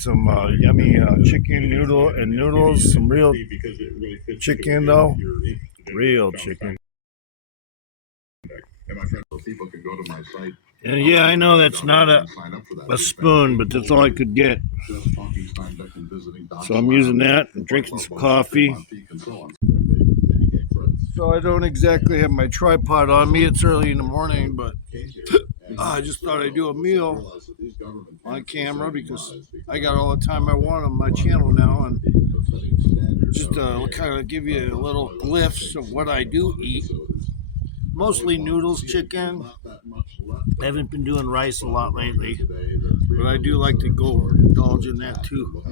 made some yummy chicken noodles, some real chicken though, real chicken. And yeah, I know that's not a spoon, but that's all I could get. So I'm using that and drinking some coffee. So I don't exactly have my tripod on me. It's early in the morning, but I just thought I'd do a meal on camera because I got all the time I want on my channel now, and just kind of give you a little glimpse of what I do eat. Mostly noodles, chicken. I haven't been doing rice a lot lately, but I do like to go indulge in that too.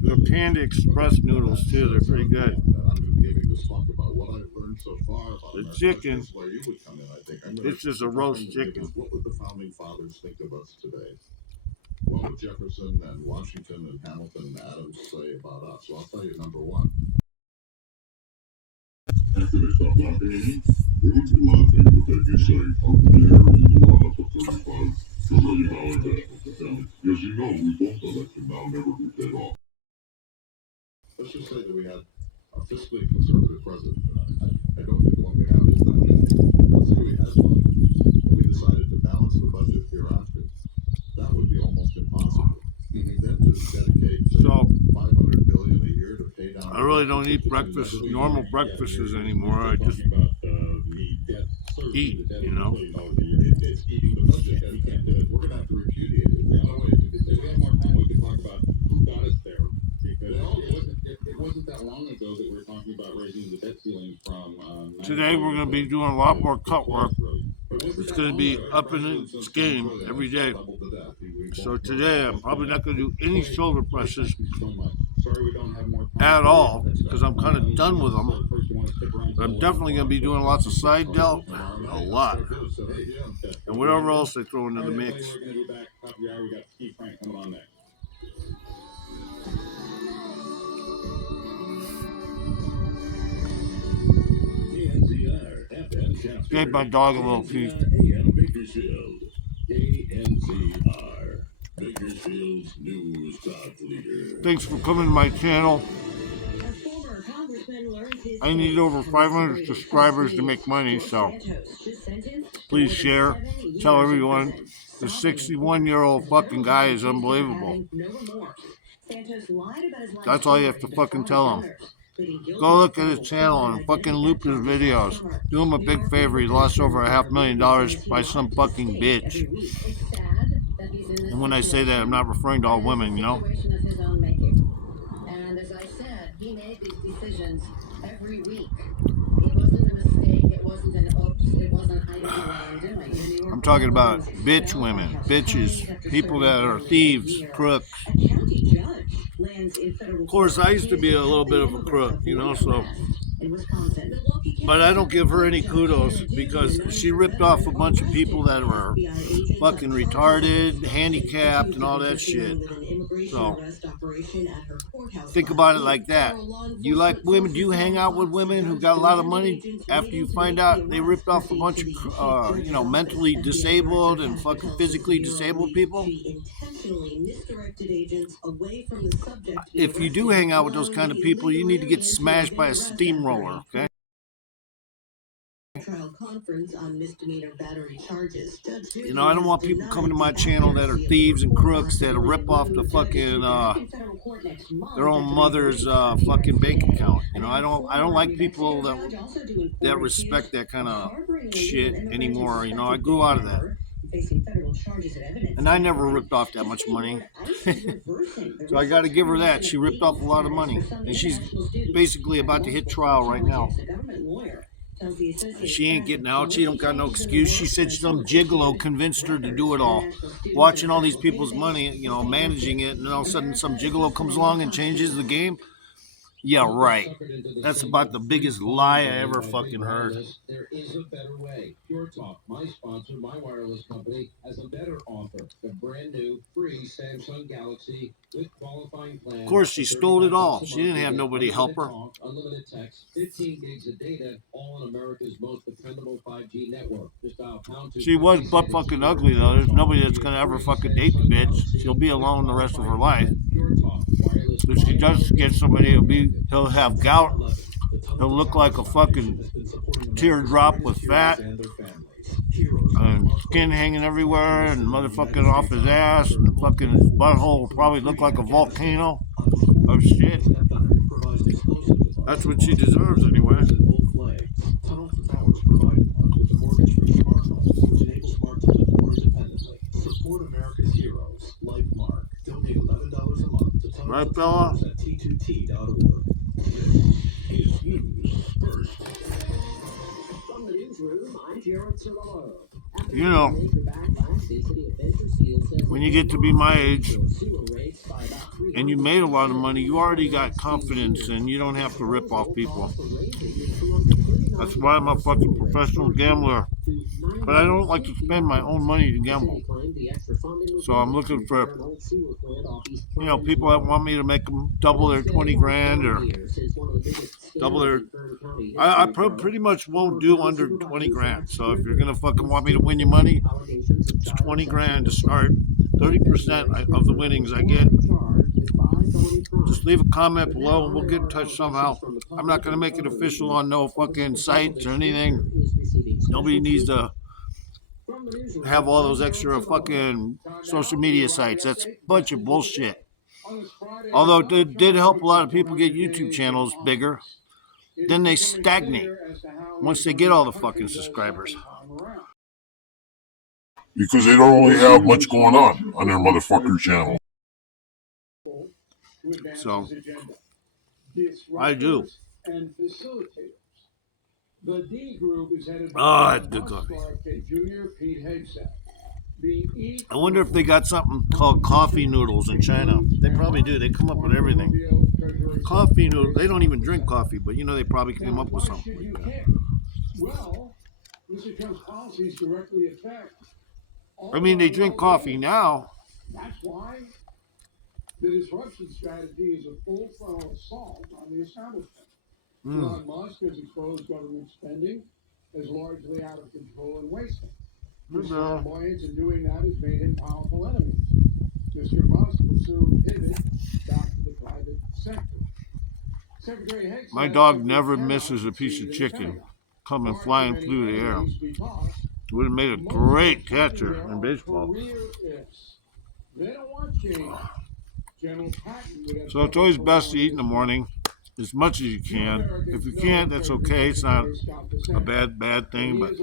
The Panda Express noodles too, they're pretty good. The chicken, it's just a roast chicken. What would the founding fathers think of us today? What would Jefferson and Washington and Hamilton and Adams say about us? So I'll tell you number one. After they stopped talking, there would be a lot of things that they could say. How dare you run up a 35 $1 billion investment family? As you know, we both elected now never be paid off. Let's just say that we had a fiscally conservative president. I don't think the one we have is that. Let's say we had one, and we decided to balance the budget hereafter. That would be almost impossible. Then to dedicate $500 billion a year to pay down. I really don't eat normal breakfasts anymore. I just eat, you know. It's eating the budget. We can't do it. We're gonna have to repudiate it. There's no way to do it. If we had more time, we could talk about who got us there. Because it wasn't that long ago that we were talking about raising the debt ceiling from. Today we're going to be doing a lot more cut work. It's going to be up in its game every day. So today I'm probably not going to do any shoulder presses at all because I'm kind of done with them. But I'm definitely going to be doing lots of side delt, a lot, and whatever else they throw into the mix. Gave my dog a little piece. Thanks for coming to my channel. I need over 500 subscribers to make money, so please share. Tell everyone. The 61-year-old fucking guy is unbelievable. That's all you have to fucking tell him. Go look at his channel and fucking loop his videos. Do him a big favor. He lost over $500,000 by some fucking bitch. And when I say that, I'm not referring to all women, you know? And as I said, he made these decisions every week. It wasn't a mistake. It wasn't an oops. It wasn't I don't know what I'm doing. I'm talking about bitch women, bitches, people that are thieves, crooks. Of course, I used to be a little bit of a crook, you know, so. But I don't give her any kudos because she ripped off a bunch of people that were fucking retarded, handicapped, and all that shit. So, think about it like that. You like women? Do you hang out with women who got a lot of money after you find out they ripped off a bunch of, mentally disabled and fucking physically disabled people? If you do hang out with those kind of people, you need to get smashed by a steamroller, okay? You know, I don't want people coming to my channel that are thieves and crooks that rip off the fucking their own mother's fucking bank account. You know, I don't like people that respect that kind of shit anymore. You know, I grew out of that. And I never ripped off that much money. So I got to give her that. She ripped off a lot of money. And she's basically about to hit trial right now. She ain't getting out. She don't got no excuse. She said some gigolo convinced her to do it all. Watching all these people's money, managing it, and all of a sudden some gigolo comes along and changes the game. Yeah, right. That's about the biggest lie I ever fucking heard. There is a better way. Pure Talk, my sponsor, my wireless company, has a better offer. The brand new free Samsung Galaxy with qualifying plan. Of course, she stole it all. She didn't have nobody help her. Unlimited text, 15 gigs of data, all on America's most dependable 5G network. Just dial pound. She was butt fucking ugly though. There's nobody that's gonna ever fucking date the bitch. She'll be alone the rest of her life. If she does get somebody, he'll have gout. He'll look like a fucking teardrop with fat and skin hanging everywhere and motherfucking off his ass, and fucking his butthole will probably look like a volcano of shit. That's what she deserves anyway. Support America's heroes, like Mark. Donate $11 a month to Tunnel Right, to fella? Towers at T2T.org. This is news first. From the newsroom, I'm Jared Cirillo. You know, when you get to be my age and you made a lot of money, you already got confidence and you don't have to rip off people. That's why I'm a fucking professional gambler. But I don't like to spend my own money to gamble. So I'm looking for, people that want me to make them double their 20 grand or double their... I pretty much won't do under 20 grand. So if you're going to fucking want me to win your money, it's 20 grand to start. 30% of the winnings I get. Just leave a comment below and we'll get in touch somehow. I'm not going to make it official on no fucking sites or anything. Nobody needs to have all those extra fucking social media sites. That's a bunch of bullshit. Although it did help a lot of people get YouTube channels bigger, then they stagnate once they get all the fucking subscribers. Because they don't really have much going on their motherfucker channel. So, I do. The D group is headed by good coffee. Jr. Pete Hegseth. I wonder if they got something called coffee noodles in China. They probably do. They come up with everything. Coffee noodles. They don't even drink coffee, but they probably came up with something like that. Well, Mr. Trump's policies directly affect. I mean, they drink coffee now. That's why the disruption strategy is a full frontal assault on the establishment. Elon Musk has exposed government spending as largely out of control and wasteful. His flamboyance in doing that has made him powerful enemies. Mr. Musk will soon pivot back to the private sector. Secretary Hicks, my dog never misses a piece of chicken coming flying through the air. Would have made a great catcher in baseball. So it's always best to eat in the morning as much as you can. If you can't, that's okay. It's not a bad thing. But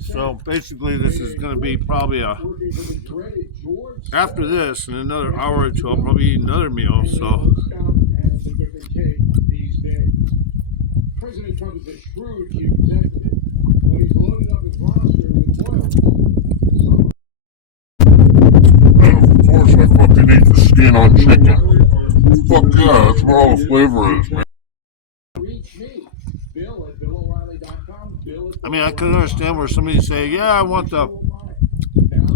so basically, this is going to be probably after this, in another hour or two, I'll probably eat another meal. So. President Trump is a shrewd chief executive when he's loaded up his roster with oil. And of course, I fucking eat the skin on chicken. Fuck yeah, that's where all the flavor is, man. Reach me, Bill at BillO'Reilly.com. I mean, I can understand where somebody say, "Yeah, I want the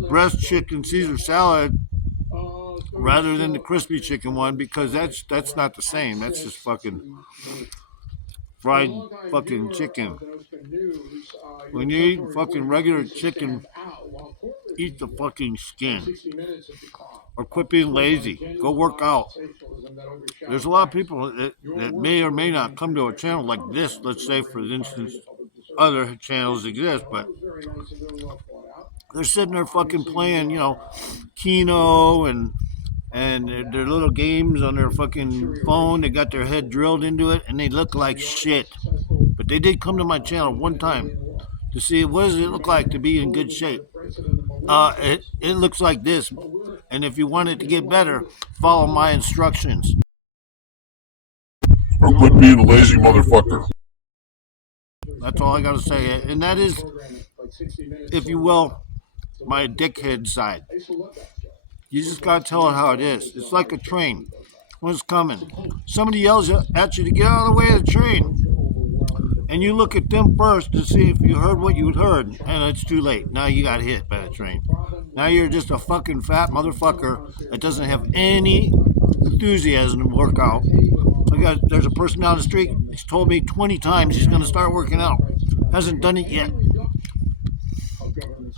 breast chicken Caesar salad rather than the crispy chicken one," because that's not the same. That's just fucking fried fucking chicken. When you eat fucking regular chicken, eat the fucking skin. Or quit being lazy. Go work out. There's a lot of people that may or may not come to a channel like this. Let's say, for instance, other channels exist, but they're sitting there fucking playing, Keno and their little games on their fucking phone. They got their head drilled into it, and they look like shit. But they did come to my channel one time to see what does it look like to be in good shape. It looks like this, and if you want it to get better, follow my instructions. Or quit being a lazy motherfucker. That's all I gotta say, and that is, if you will, my dickhead side. You just gotta tell it how it is. It's like a train. what's coming. Somebody yells at you to get out of the way of the train. And you look at them first to see if you heard what you heard, and it's too late. Now you got hit by the train. Now you're just a fucking fat motherfucker that doesn't have any enthusiasm to work out. There's a person down the street. He's told me 20 times he's going to start working out. Hasn't done it yet.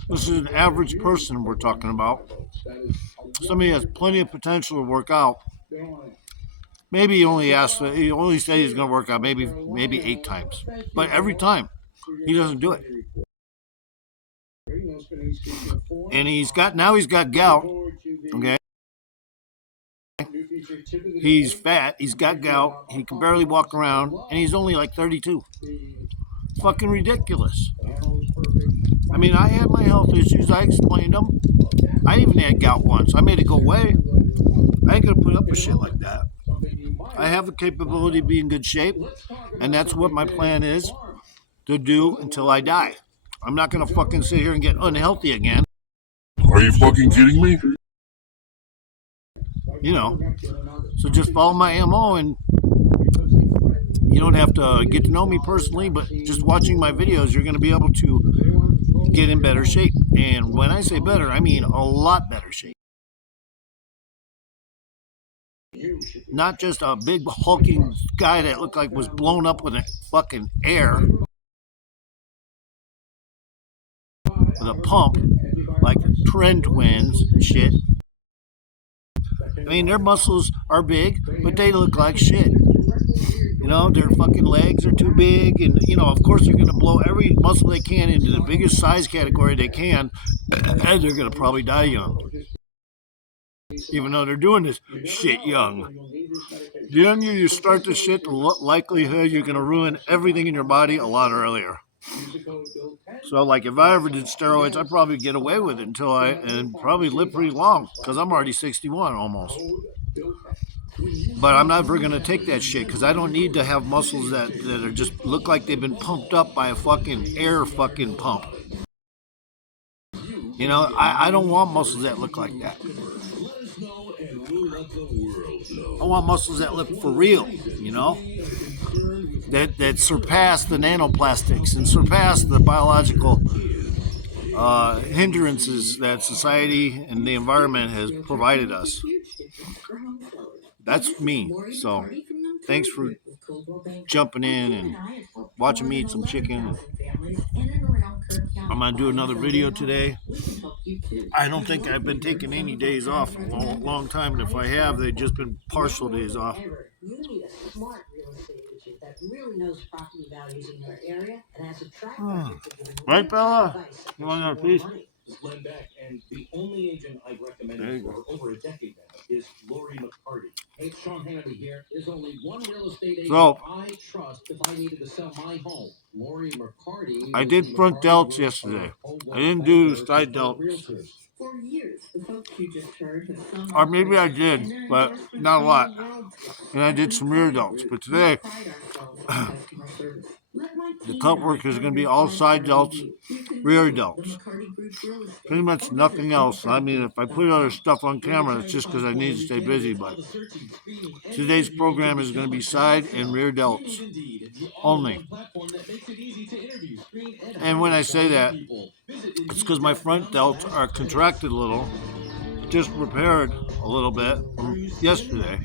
This is an average person we're talking about. Somebody has plenty of potential to work out. Maybe he only said he's going to work out maybe 8 times. But every time, he doesn't do it. And he's got gout. Okay. He's fat. He's got gout. He can barely walk around. And he's only like 32. Fucking ridiculous. I mean, I had my health issues. I explained them. I even had gout once. I made it go away. I ain't going to put up with shit like that. I have the capability to be in good shape. And that's what my plan is to do until I die. I'm not going to fucking sit here and get unhealthy again. Are you fucking kidding me? You know, so just follow my MO, and you don't have to get to know me personally, but just watching my videos, you're going to be able to get in better shape. And when I say better, I mean a lot better shape. Not just a big hulking guy that looked like was blown up with a fucking air with a pump, like Trend Twins and shit. I mean, their muscles are big, but they look like shit. You know, their fucking legs are too big, and, you know, of course they're going to blow every muscle they can into the biggest size category they can, and they're going to probably die young. Even though they're doing this shit young. The younger you start this shit, the likelihood you're going to ruin everything in your body a lot earlier. So, like, if I ever did steroids, I'd probably get away with it and probably live pretty long, because I'm already 61 almost. But I'm never going to take that shit, because I don't need to have muscles that are just look like they've been pumped up by a fucking air fucking pump. You know, I don't want muscles that look like that. I want muscles that look for real, you know? That surpass the nanoplastics and surpass the biological hindrances that society and the environment has provided us. That's me. So thanks for jumping in and watching me eat some chicken. I'm going to do another video today. I don't think I've been taking any days off in a long time, and if I have, they've just been partial days off. You need a smart real estate agent that really knows property values in your area and has a track record for giving Right, Bella? advice. You want another piece? Glenn Beck, and the only agent I've recommended for over a decade now is Lori McCarty. Hey, Sean Hannity here. There's only one real estate agent I trust if I needed to sell my home. Lori McCarty. I did front delts yesterday. I didn't do side delts. For years, the folks you just heard have somehow Or maybe I did, but not a lot. And I did some rear delts. But today, the cut work is going to be all side delts, rear delts. Pretty much nothing else. I mean, if I put other stuff on camera, it's just because I need to stay busy. But today's program is going to be side and rear delts only. And when I say that, it's because my front delts are contracted a little, just repaired a little bit from yesterday,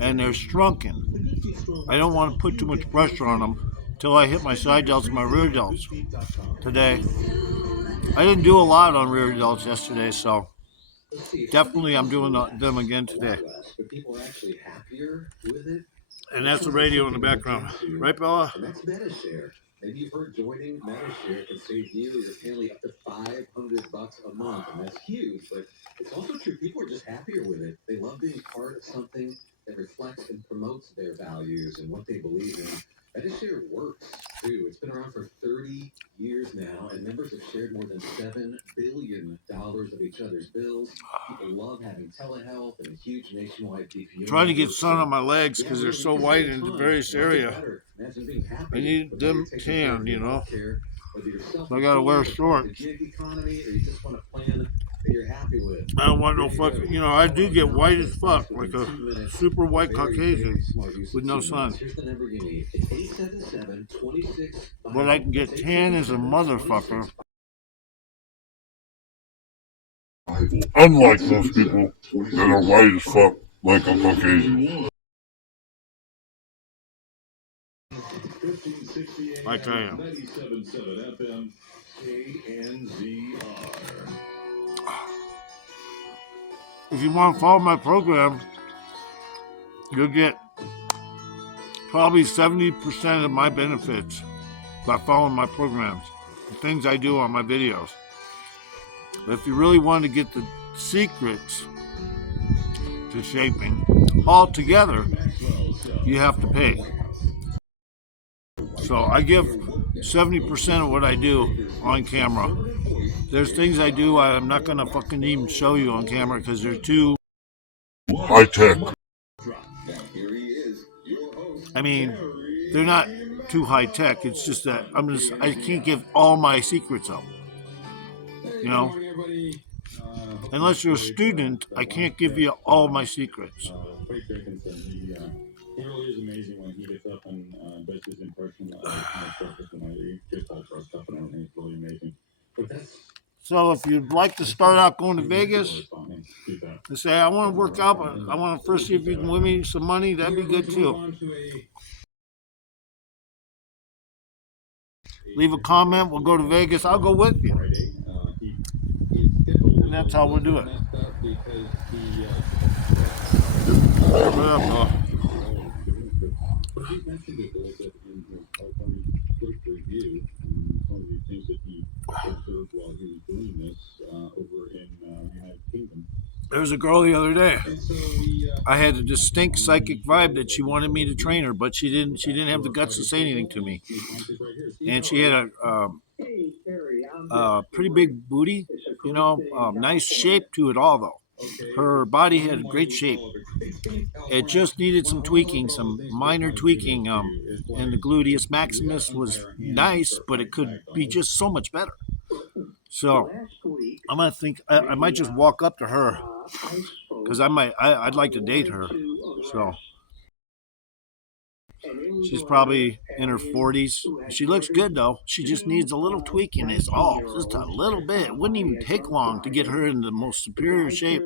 and they're shrunken. I don't want to put too much pressure on them until I hit my side delts and my rear delts today. I didn't do a lot on rear delts yesterday, so definitely I'm doing them again today. And that's the radio in the background. Right, Bella? Maybe you've heard joining MetaShare can save you or your family up to $500 a month, and that's huge. But it's also true, people are just happier with it. They love being part of something that reflects and promotes their values and what they believe in. MetaShare works too. It's been around for 30 years now, and members have shared more than $7 billion of each other's bills. People love having telehealth and a huge nationwide DPO. Trying to get sun on my legs because they're so white in the various area. I need them tan, you know. So I gotta wear shorts. that you're happy with. I don't want no fucking, I do get white as fuck, like a super white Caucasian with no sun. Here's the number you need. It's 877-26. But I can get tan as a motherfucker. Unlike those people that are white as fuck, like a Caucasian. Like I am. 97.7 FM, KNZR. If you want to follow my program, you'll get probably 70% of my benefits by following my programs, the things I do on my videos. But if you really want to get the secrets to shaping all together, you have to pay. So I give 70% of what I do on camera. There's things I do I'm not going to fucking even show you on camera because they're too high tech. I mean, they're not too high tech. It's just that I can't give all my secrets up. Unless you're a student, I can't give you all my secrets. Craig Dickinson, he really is amazing when he gets up and does his impression of when he gets all dressed up and everything. It's really amazing. But that's So if you'd like to start out going to Vegas and say, I want to work out, but I want to first see if you can win me some money, that'd be good too. Leave a comment, we'll go to Vegas, I'll go with you. And that's how we'll do it. He mentioned it a little bit in his California quick review, some of the things that he observed while he was doing this over in the United Kingdom. There was a girl the other day. I had a distinct psychic vibe that she wanted me to train her, but she didn't have the guts to say anything to me. And she had a pretty big booty, nice shape to it all though. Her body had great shape. It just needed some tweaking, some minor tweaking. And the gluteus maximus was nice, but it could be just so much better. So I'm gonna think I might just walk up to her because I'd like to date her. So she's probably in her 40s. She looks good though. She just needs a little tweaking. Is all, just a little bit. It wouldn't even take long to get her in the most superior shape.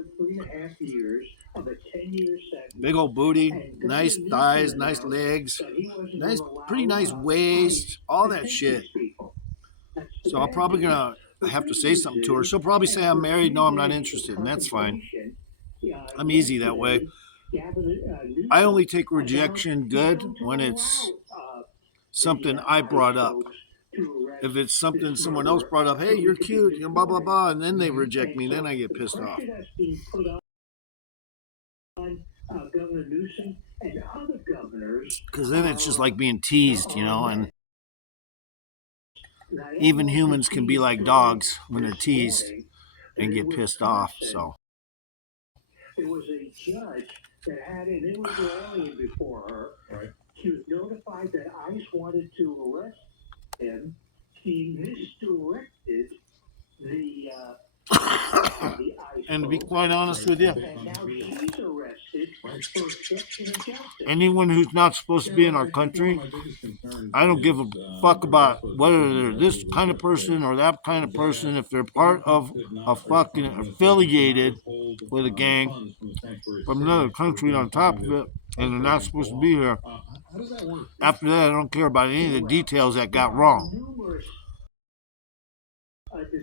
Big old booty, nice thighs, nice legs, pretty nice waist, all that shit. So I'm probably gonna have to say something to her. She'll probably say I'm married. No, I'm not interested, and that's fine. I'm easy that way. I only take rejection good when it's something I brought up. If it's something someone else brought up, hey, you're cute, blah, blah, blah, and then they reject me, then I get pissed off. Because then it's just like being teased, and even humans can be like dogs when they're teased and get pissed off, so. It was a judge that had an illegal alien before her. Right. She was notified that ICE wanted to arrest him. She misdirected the ICE. And to be quite honest with you, and now she's arrested for obstruction of justice. Anyone who's not supposed to be in our country, I don't give a fuck about whether they're this kind of person or that kind of person. If they're part of a fucking affiliated with a gang from another country on top of it, and they're not supposed to be here. After that, I don't care about any of the details that got wrong.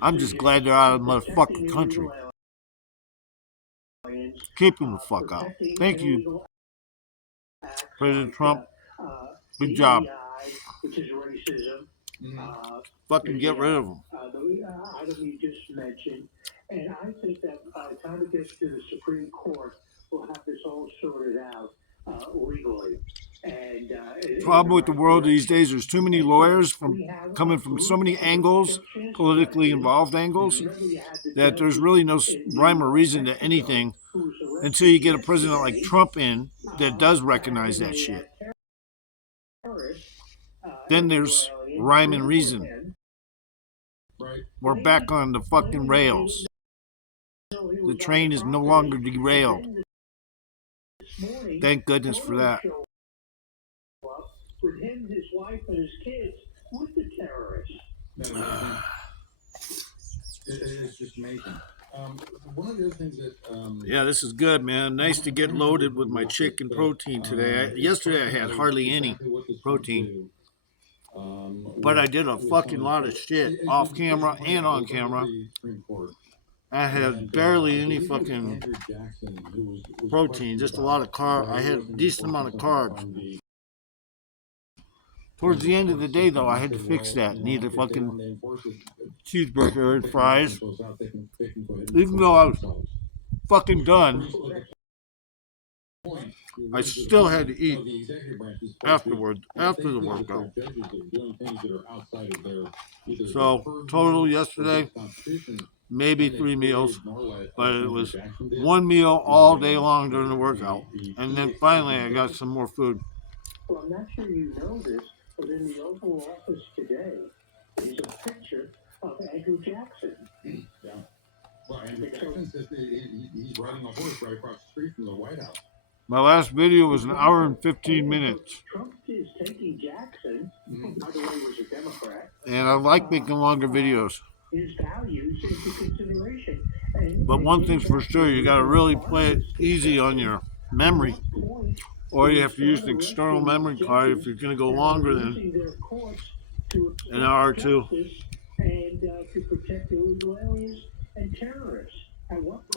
I'm just glad they're out of the motherfucking country. Keep them the fuck out. Thank you, President Trump. Good job. Which is racism. Fucking get rid of them. The item you just mentioned. And I think that by the time it gets to the Supreme Court, we'll have this all sorted out legally. And problem with the world these days, there's too many lawyers coming from so many angles, politically involved angles, that there's really no rhyme or reason to anything until you get a president like Trump in that does recognize that shit. Then there's rhyme and reason. We're back on the fucking rails. The train is no longer derailed. Thank goodness for that. With him, his wife, and his kids with the terrorists. It's just amazing. One of the other things that Yeah, this is good, man. Nice to get loaded with my chicken protein today. Yesterday I had hardly any protein. But I did a fucking lot of shit off camera and on camera. I had barely any fucking protein, just a lot of carbs. I had a decent amount of carbs. Towards the end of the day, though, I had to fix that. Need a fucking cheeseburger and fries. Even though I was fucking done, I still had to eat afterwards, after the workout. So, total yesterday, maybe 3 meals, but it was 1 meal all day long during the workout. And then finally, I got some more food. Well, I'm not sure you know this, but in the Oval Office today is a picture of Andrew Jackson. Yeah. Well, Andrew Jackson says he's riding a horse right across the street from the White House. My last video was an hour and 15 minutes. Trump is taking Jackson, who, by the way, was a Democrat. And I like making longer videos. His values into consideration. But one thing's for sure, you got to really play it easy on your memory. Or you have to use an external memory card if you're going to go longer than an hour or two. And to protect illegal aliens and terrorists.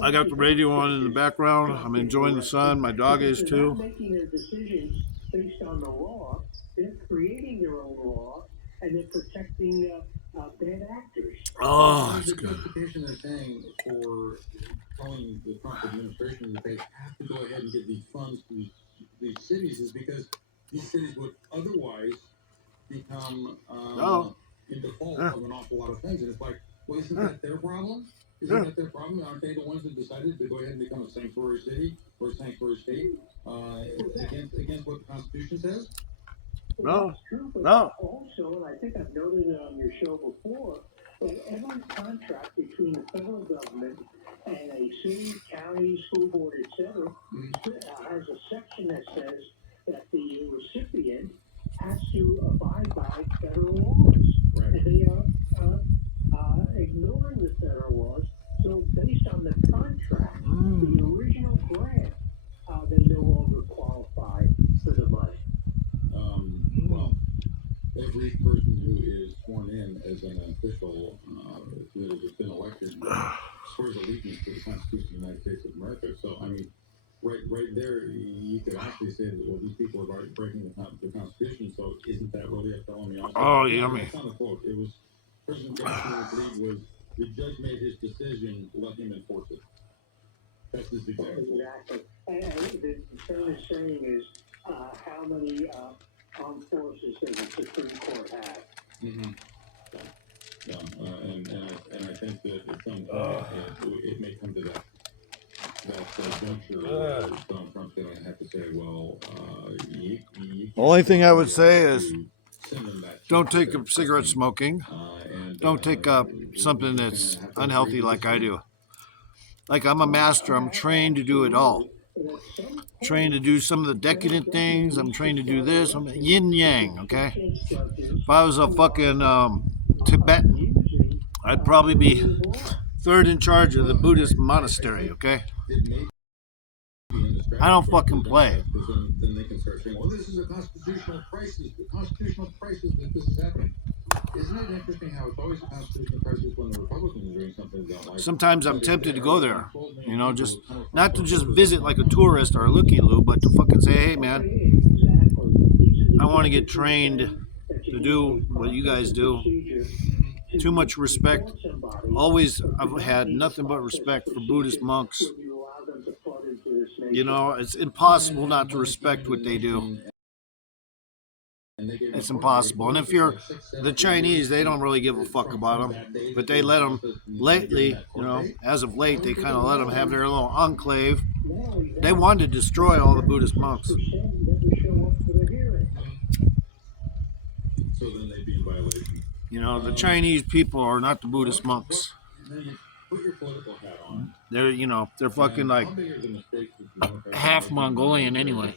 I got the radio on in the background. I'm enjoying the sun. My dog is too. They're not making their decisions based on the law. They're creating their own law, and they're protecting bad actors. Oh, that's The good. justification they're saying for telling the Trump administration that they have to go ahead and give these funds to these cities is because these cities would otherwise become in default of an awful lot of things. And it's like, well, isn't that their problem? Isn't that their problem? Aren't they the ones that decided to go ahead and become a sanctuary city or a sanctuary state against what the Constitution says? No. It's true, but No. also, and I think I've noted it on your show before, that every contract between the federal government and a city, county, school board, etc., has a section that says that the recipient has to abide by federal laws. Right. And they are ignoring the federal laws. So based on the contract, the original grant, they no longer qualify for the money. Well, every person who is sworn in as an official that has been elected swears allegiance to the Constitution of the United States of America. So, I mean, right there, you could actually say that, well, these people are breaking the Constitution, so isn't that really a felony also? Oh, yummy. That's not a quote. It was, President Jackson's lead was, the judge made his decision, let him enforce it. That's his exact quote. Exactly. And the famous saying is, how many armed forces does the Supreme Court have? Mm-hmm. And I think that at some point it may come to that juncture where Donald Trump's going to have to say, well, you Only thing I would say is, send them that don't check take up for cigarette testing, smoking. Don't take up something that's unhealthy like I do. Like I'm a master. I'm trained to do it all. Trained to do some of the decadent things. I'm trained to do this. I'm yin yang, okay? If I was a fucking Tibetan, I'd probably be third in charge of the Buddhist monastery, okay? I don't fucking play. Then they can start saying, well, this is a constitutional crisis. The constitutional crisis that this is happening. Isn't it interesting how it's always a constitutional crisis when the Republicans are doing something they don't like? Sometimes I'm tempted to go there, you know, just not to just visit like a tourist or a looky-loo, but to fucking say, hey, man, I want to get trained to do what you guys do. Too much respect. Always, I've had nothing but respect for Buddhist monks. You know, it's impossible not to respect what they do. It's impossible. And if you're the Chinese, they don't really give a fuck about them. But they let them, lately, you know, as of late, they kind of let them have their little enclave. They wanted to destroy all the Buddhist monks. So then they'd be in violation. You know, the Chinese people are not the Buddhist monks. Then you put your political hat on. they're fucking like half Mongolian anyway.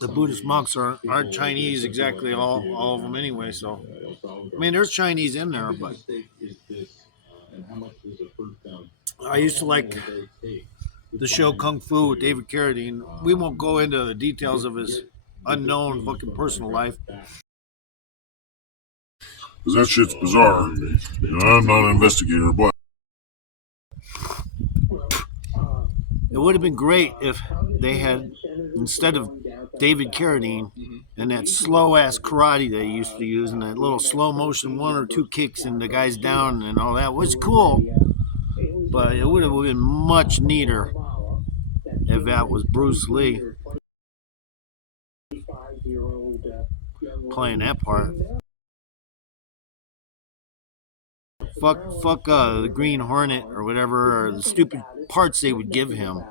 The Buddhist monks aren't Chinese exactly, all of them anyway. So, I mean, there's Chinese in there, but I used to like the show Kung Fu with David Carradine. We won't go into the details of his unknown fucking personal life. Because that shit's bizarre. I'm not an investigator, but It would have been great if they had, instead of David Carradine and that slow ass karate they used to use and that little slow motion 1 or 2 kicks and the guy's down and all that was cool, but it would have been much neater if that was Bruce Lee playing that part. Fuck the Green Hornet or whatever, or the stupid parts they would give him.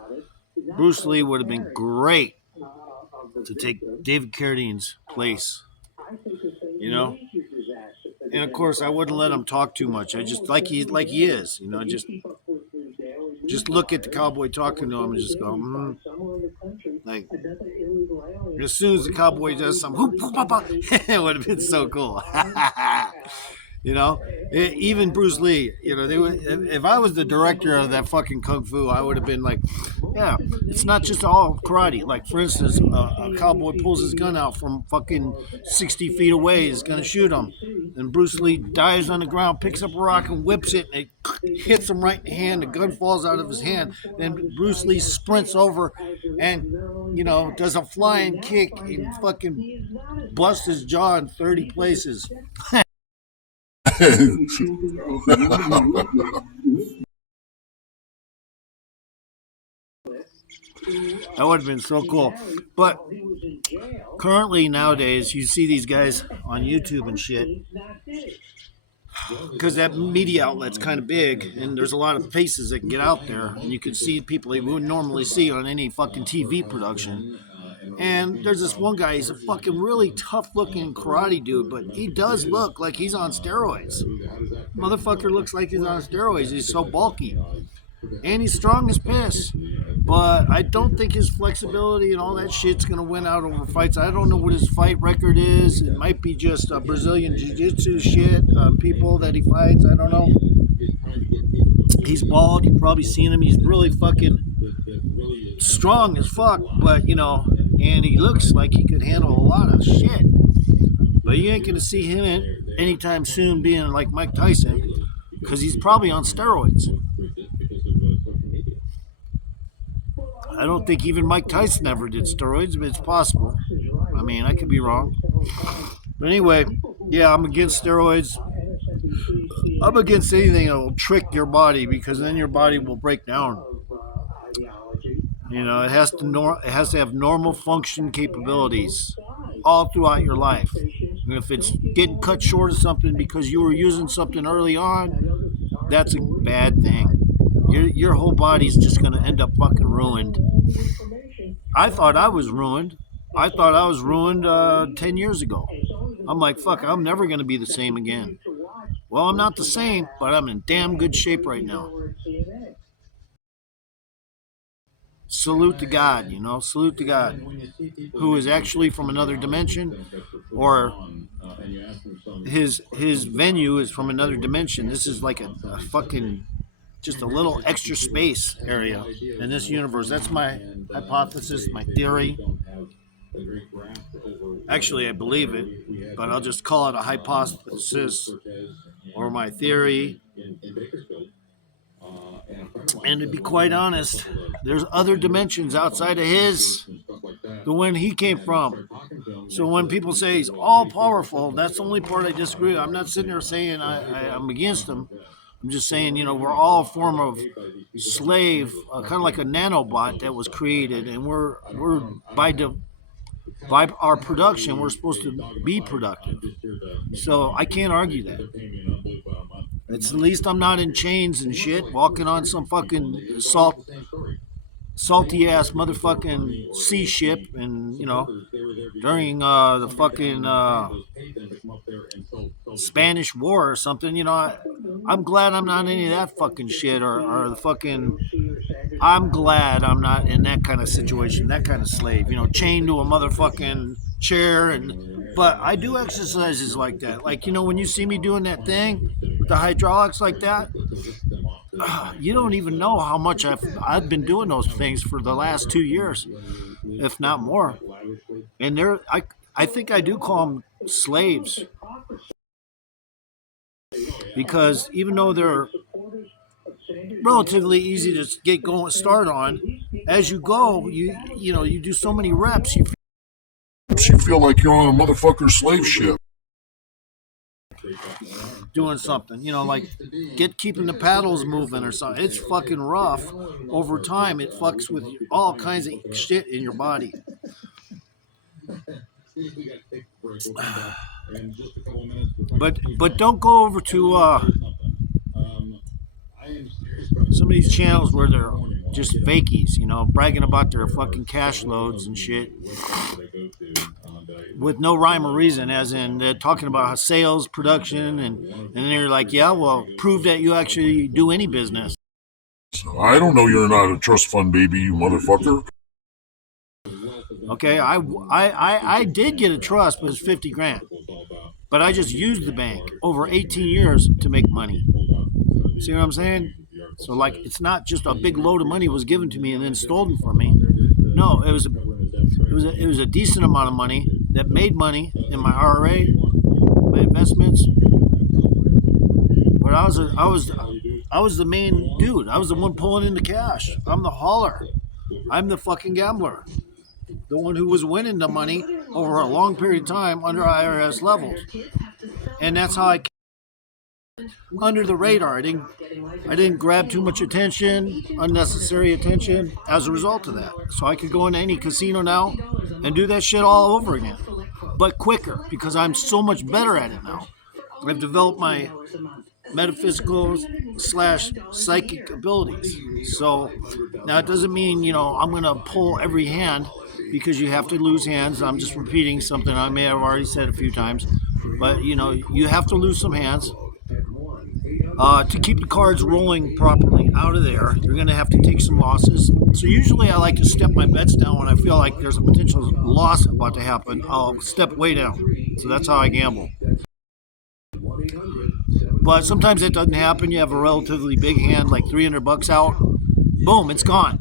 Bruce Lee would have been great to take David Carradine's place, you know. And of course, I wouldn't let him talk too much. I just like he is, you know. Just look at the cowboy talking to him and just go, like. As soon as the cowboy does something, it would have been so cool. You know, even Bruce Lee, you know, if I was the director of that fucking Kung Fu, I would have been like, yeah, it's not just all karate. Like, for instance, a cowboy pulls his gun out from fucking 60 feet away, is going to shoot him. And Bruce Lee dives on the ground, picks up a rock and whips it, and it hits him right in the hand. The gun falls out of his hand. Then Bruce Lee sprints over and, you know, does a flying kick and fucking busts his jaw in 30 places. That would have been so cool. But currently nowadays, you see these guys on YouTube and shit, because that media outlet's kind of big, and there's a lot of faces that can get out there, and you can see people you wouldn't normally see on any fucking TV production. And there's this one guy, he's a fucking really tough-looking karate dude, but he does look like he's on steroids. Motherfucker looks like he's on steroids. He's so bulky. And he's strong as piss. But I don't think his flexibility and all that shit's going to win out over fights. I don't know what his fight record is. It might be just Brazilian jiu-jitsu shit, people that he fights. I don't know. He's bald. You've probably seen him. He's really fucking strong as fuck. But, you know, and he looks like he could handle a lot of shit. But you ain't going to see him anytime soon being like Mike Tyson, because he's probably on steroids. I don't think even Mike Tyson ever did steroids, but it's possible. I mean, I could be wrong. But anyway, yeah, I'm against steroids. I'm against anything that will trick your body, because then your body will break down. You know, it has to have normal function capabilities all throughout your life. And if it's getting cut short of something because you were using something early on, that's a bad thing. Your whole body's just going to end up fucking ruined. I thought I was ruined. I thought I was ruined 10 years ago. I'm like, fuck, I'm never going to be the same again. Well, I'm not the same, but I'm in damn good shape right now. Salute to God, you know, salute to God, who is actually from another dimension, or his venue is from another dimension. This is like a fucking, just a little extra space area in this universe. That's my hypothesis, my theory. Actually, I believe it, but I'll just call it a hypothesis or my theory. And to be quite honest, there's other dimensions outside of the one he came from. So when people say he's all powerful, that's the only part I disagree with. I'm not sitting there saying I'm against him. I'm just saying, you know, we're all a form of slave, kind of like a nanobot that was created, and we're by our production, we're supposed to be productive. So I can't argue that. It's at least I'm not in chains and shit, walking on some fucking salty ass motherfucking sea ship, and you know, during the fucking Spanish War or something. You know, I'm glad I'm not any of that fucking shit or the fucking. I'm glad I'm not in that kind of situation, that kind of slave, chained to a motherfucking chair. But I do exercises like that. Like, when you see me doing that thing with the hydraulics like that, you don't even know how much I've been doing those things for the last 2 years, if not more. And I think I do call them slaves, because even though they're relatively easy to get start on, as you go, you do so many reps, you feel like you're on a motherfucker slave ship. doing something, like keeping the paddles moving or something. It's fucking rough. Over time, it fucks with all kinds of shit in your body. But don't go over to some of these channels where they're just fakies, bragging about their fucking cash loads and shit with no rhyme or reason, as in they're talking about sales, production, and they're like, yeah, well, prove that you actually do any business. I don't know you're not a trust fund baby, you motherfucker. Okay, I did get a trust, but it's $50,000. But I just used the bank over 18 years to make money. See what I'm saying? So, like, it's not just a big load of money was given to me and then stolen from me. No, it was a decent amount of money that made money in my IRA, my investments. But I was the main dude. I was the one pulling in the cash. I'm the hauler. I'm the fucking gambler. The one who was winning the money over a long period of time under IRS levels. And that's how I under the radar. I didn't grab too much attention, unnecessary attention, as a result of that. So I could go into any casino now and do that shit all over again, but quicker, because I'm so much better at it now. I've developed my metaphysical / psychic abilities. So now it doesn't mean, I'm going to pull every hand, because you have to lose hands. I'm just repeating something I may have already said a few times, but you have to lose some hands. To keep the cards rolling properly out of there, you're going to have to take some losses. So usually I like to step my bets down when I feel like there's a potential loss about to happen. I'll step way down. So that's how I gamble. But sometimes it doesn't happen. You have a relatively big hand, like $300 out. Boom, it's gone.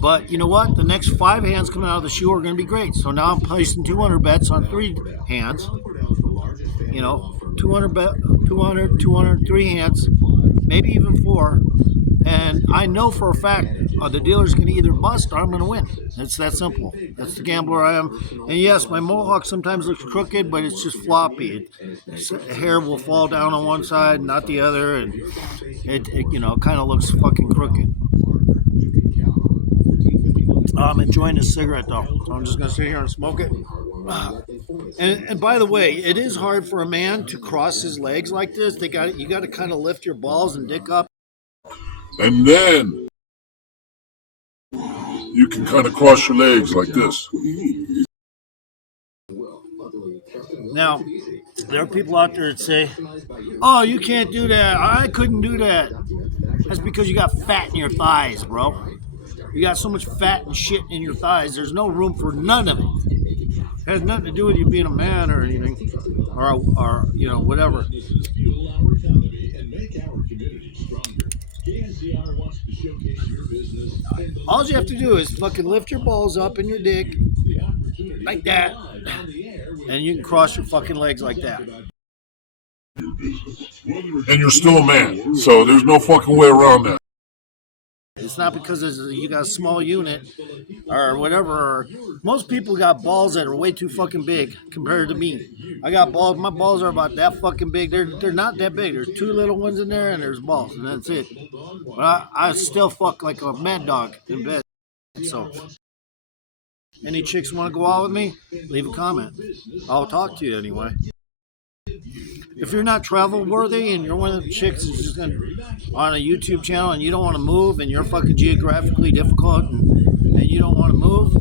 But you know what? The next 5 hands coming out of the shoe are going to be great. So now I'm placing 200 bets on 3 hands. 200, 3 hands, maybe even 4. And I know for a fact the dealer's going to either bust or I'm going to win. It's that simple. That's the gambler I am. And yes, my mohawk sometimes looks crooked, but it's just floppy. Hair will fall down on one side, not the other, and it kind of looks fucking crooked. I'm enjoying this cigarette though, so I'm just going to sit here and smoke it. And by the way, it is hard for a man to cross his legs like this. You got to kind of lift your balls and dick up. And then you can kind of cross your legs like this. Now, there are people out there that say, oh, you can't do that. I couldn't do that. That's because you got fat in your thighs, bro. You got so much fat and shit in your thighs, there's no room for none of it. It has nothing to do with you being a man or anything, or whatever. All you have to do is fucking lift your balls up in your dick, like that, and you can cross your fucking legs like that. And you're still a man, so there's no fucking way around that. It's not because you got a small unit or whatever. Most people got balls that are way too fucking big compared to me. I got balls. My balls are about that fucking big. They're not that big. There's 2 little ones in there and there's balls, and that's it. But I still fuck like a mad dog in bed. So, any chicks want to go out with me? Leave a comment. I'll talk to you anyway. If you're not travel worthy and you're one of the chicks who's just on a YouTube channel and you don't want to move and you're fucking geographically difficult and you don't want to move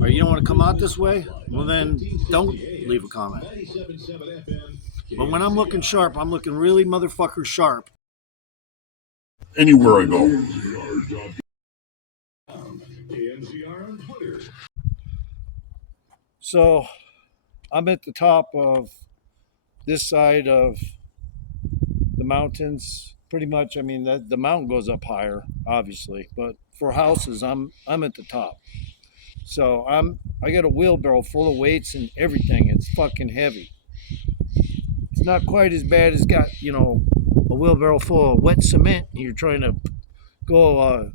or you don't want to come out this way, well then don't leave a comment. But when I'm looking sharp, I'm looking really motherfucker sharp. Anywhere I go. KNZR on Twitter. So I'm at the top of this side of the mountains. Pretty much, I mean, the mountain goes up higher, obviously, but for houses, I'm at the top. So I got a wheelbarrow full of weights and everything. It's fucking heavy. It's not quite as bad as got, you know, a wheelbarrow full of wet cement. You're trying to go,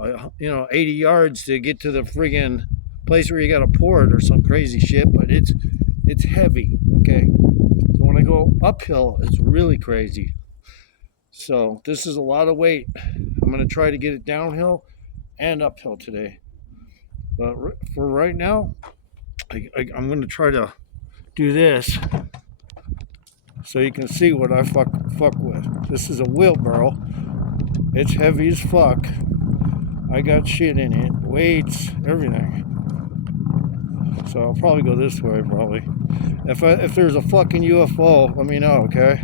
80 yards to get to the friggin' place where you got to pour it or some crazy shit. But it's heavy. Okay. So when I go uphill, it's really crazy. So this is a lot of weight. I'm going to try to get it downhill and uphill today. But for right now, I'm going to try to do this so you can see what I fuck with. This is a wheelbarrow. It's heavy as fuck. I got shit in it, weights, everything. So I'll probably go this way, probably. If there's a fucking UFO, let me know, okay?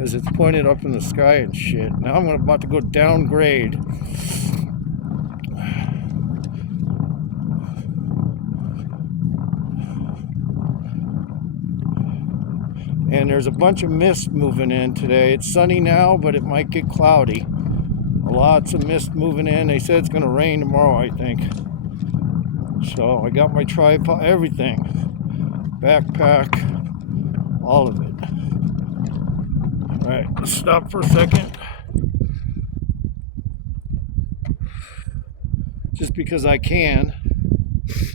As it's pointed up in the sky and shit. Now I'm about to go downgrade. And there's a bunch of mist moving in today. It's sunny now, but it might get cloudy. Lots of mist moving in. They said it's going to rain tomorrow, I think. So I got my tripod, everything. Backpack, all of it. All right, let's stop for a second. Just because I can.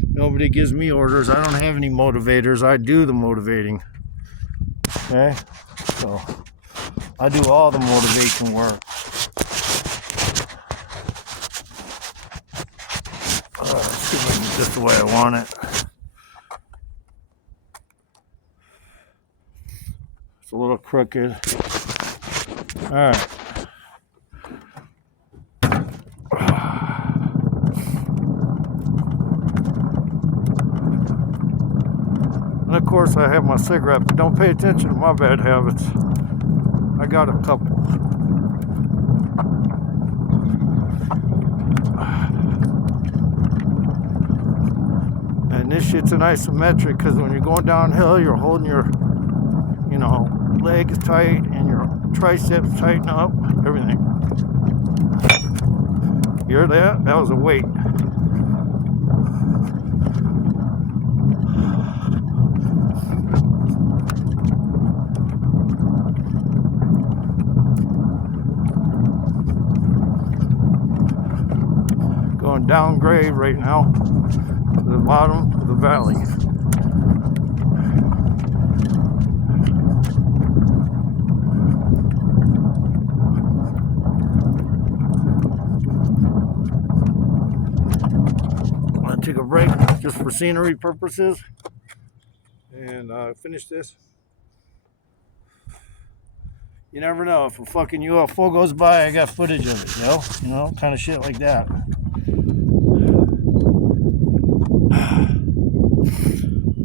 Nobody gives me orders. I don't have any motivators. I do the motivating. Okay? So I do all the motivation work. Let's see if I can get this the way I want it. It's a little crooked. Alright. And of course I have my cigarette, but don't pay attention to my bad habits. I got a couple. And this shit's an isometric because when you're going downhill, you're holding your, legs tight and your triceps tighten up, everything. You hear that? That was a weight. Going downgrade right now to the bottom of the valley. I'm gonna take a break just for scenery purposes and finish this. You never know, if a fucking UFO goes by, I got footage of it, kind of shit like that.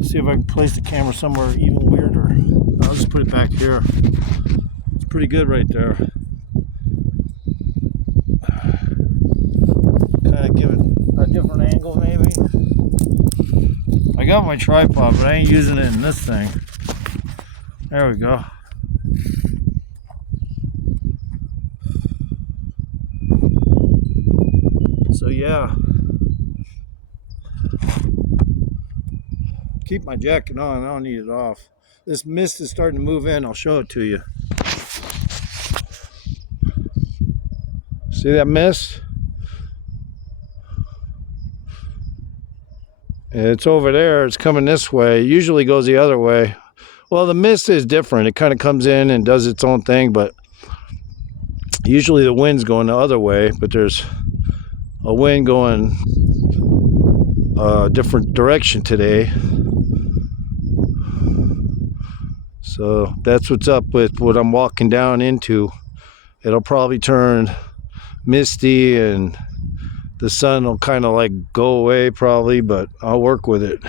See if I can place the camera somewhere even weirder. I'll just put it back here. It's pretty good right there. Kind of give it a different angle maybe. I got my tripod, but I ain't using it in this thing. There we go. So yeah. Keep my jacket on, I don't need it off. This mist is starting to move in, I'll show it to you. See that mist? It's over there, it's coming this way. It usually goes the other way. Well, the mist is different. It kind of comes in and does its own thing, but usually the wind's going the other way, but there's a wind going a different direction today. So that's what's up with what I'm walking down into. It'll probably turn misty and the sun will kind of like go away probably, but I'll work with it.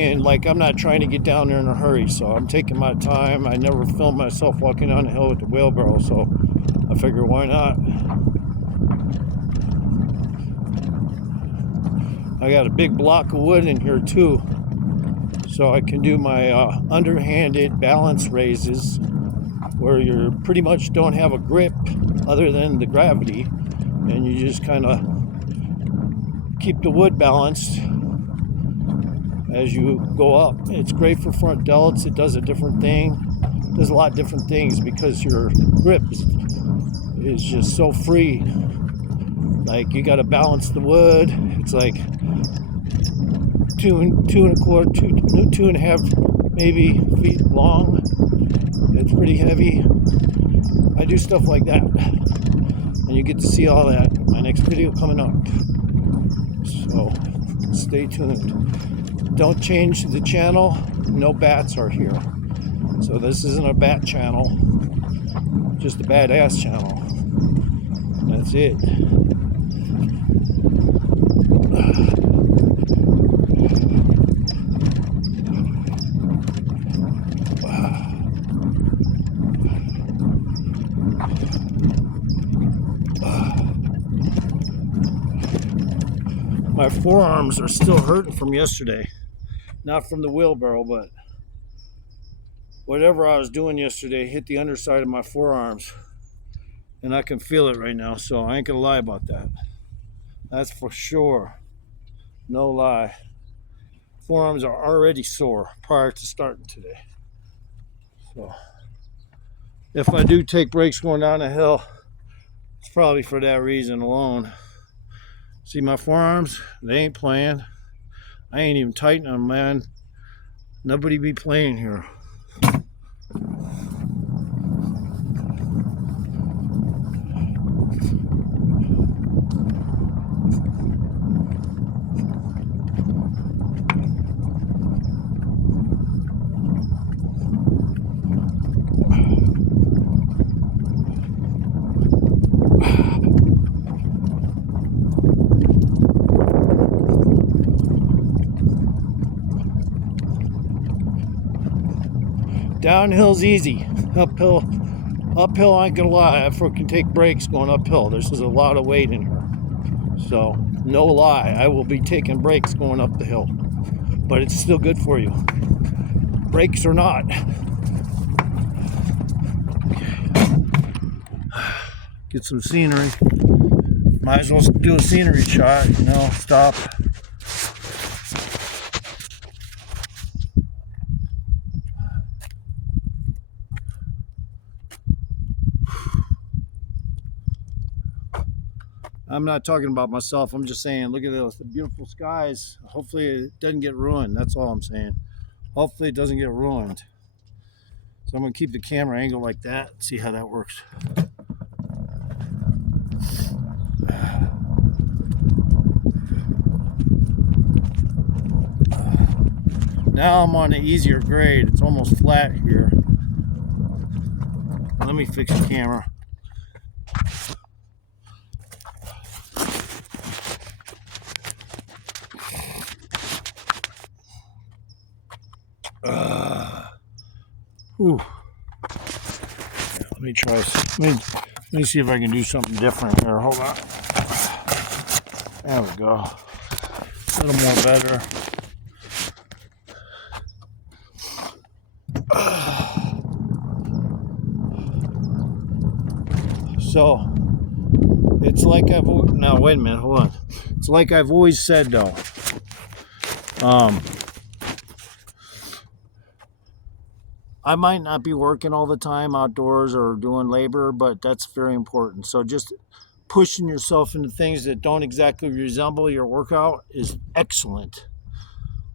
And like, I'm not trying to get down there in a hurry, so I'm taking my time. I never film myself walking down the hill with the wheelbarrow, so I figure why not. I got a big block of wood in here too, so I can do my underhanded balance raises where you pretty much don't have a grip other than the gravity, and you just kind of keep the wood balanced as you go up. It's great for front delts. It does a different thing. It does a lot of different things because your grip is just so free. Like, you got to balance the wood. It's like 2.25 maybe feet long. It's pretty heavy. I do stuff like that, and you get to see all that in my next video coming up. So stay tuned. Don't change the channel. No bats are here. So this isn't a bat channel, just a badass channel. That's it. My forearms are still hurting from yesterday. Not from the wheelbarrow, but whatever I was doing yesterday hit the underside of my forearms. And I can feel it right now, so I ain't gonna lie about that. That's for sure. No lie. Forearms are already sore prior to starting today. So if I do take breaks going down the hill, it's probably for that reason alone. See my forearms? They ain't playing. I ain't even tightening them, man. Nobody be playing here. Downhill's easy. Uphill I ain't gonna lie, I can take breaks going uphill. There's a lot of weight in here. So, no lie, I will be taking breaks going up the hill. But it's still good for you. Breaks or not. Get some scenery. Might as well do a scenery shot, you know, stop. I'm not talking about myself. I'm just saying, look at this, the beautiful skies. Hopefully it doesn't get ruined. That's all I'm saying. Hopefully it doesn't get ruined. So I'm gonna keep the camera angle like that. See how that works. Now I'm on an easier grade. It's almost flat here. Let me fix the camera. Ooh. Let me try. Let me see if I can do something different here. Hold on. There we go. A little more better. So it's like I've now wait a minute, hold on. It's like I've always said though. I might not be working all the time outdoors or doing labor, but that's very important. So just pushing yourself into things that don't exactly resemble your workout is excellent.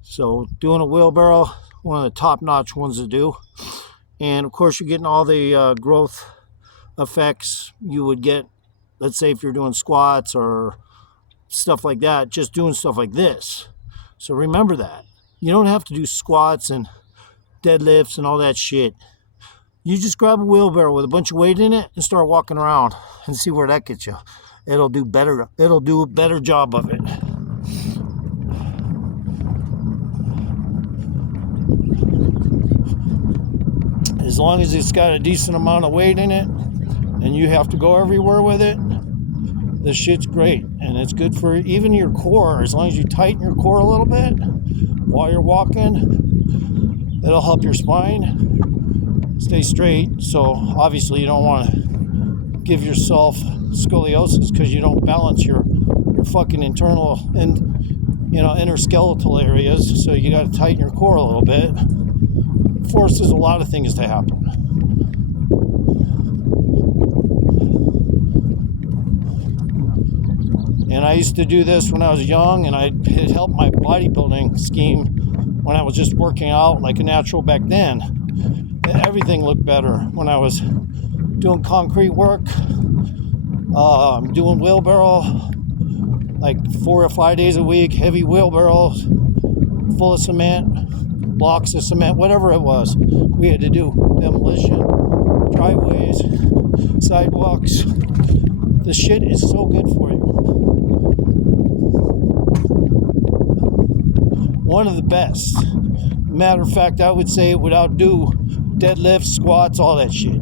So doing a wheelbarrow, one of the top-notch ones to do. And of course you're getting all the growth effects you would get, let's say if you're doing squats or stuff like that, just doing stuff like this. So remember that. You don't have to do squats and deadlifts and all that shit. You just grab a wheelbarrow with a bunch of weight in it and start walking around and see where that gets you. It'll do better. It'll do a better job of it. as long as it's got a decent amount of weight in it and you have to go everywhere with it, this shit's great. And it's good for even your core. As long as you tighten your core a little bit while you're walking, it'll help your spine stay straight. So obviously you don't want to give yourself scoliosis because you don't balance your fucking internal and inner skeletal areas. So you got to tighten your core a little bit. Forces a lot of things to happen. And I used to do this when I was young, and it helped my bodybuilding scheme when I was just working out like a natural back then. Everything looked better when I was doing concrete work, doing wheelbarrow like 4 or 5 days a week, heavy wheelbarrows full of cement, blocks of cement, whatever it was. We had to do demolition, driveways, sidewalks. The shit is so good for you. One of the best. Matter of fact, I would say it would outdo deadlifts, squats, all that shit.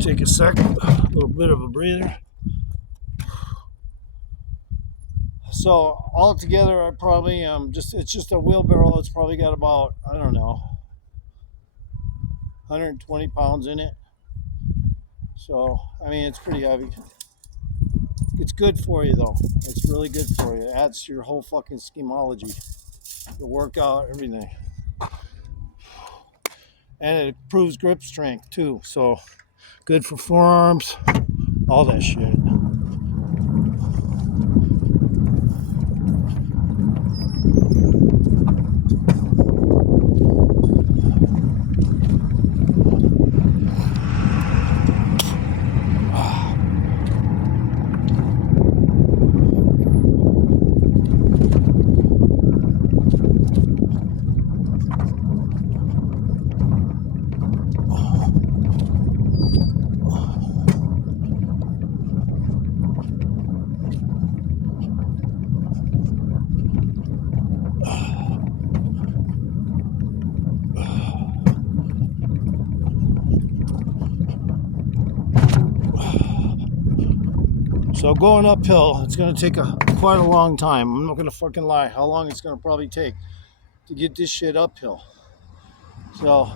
Take a second, a little bit of a breather. So all together, I probably it's just a wheelbarrow. It's probably got about, I don't know, 120 pounds in it. So, I mean, it's pretty heavy. It's good for you though. It's really good for you. It adds to your whole fucking schemology, your workout, everything. And it improves grip strength too. So good for forearms, all that shit. So going uphill, it's going to take quite a long time. I'm not going to fucking lie how long it's going to probably take to get this shit uphill. So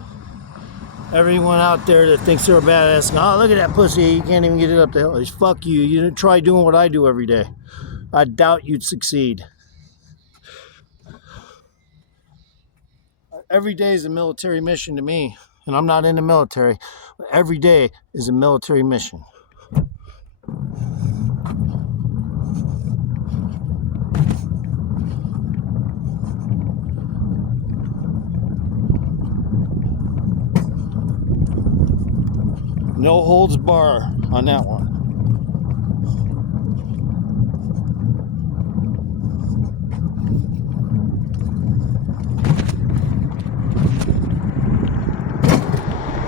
everyone out there that thinks they're a badass, oh, look at that pussy, you can't even get it up the hill. It's fuck you. You didn't try doing what I do every day. I doubt you'd succeed. Every day is a military mission to me, and I'm not in the military. But every day is a military mission. No holds bar on that one.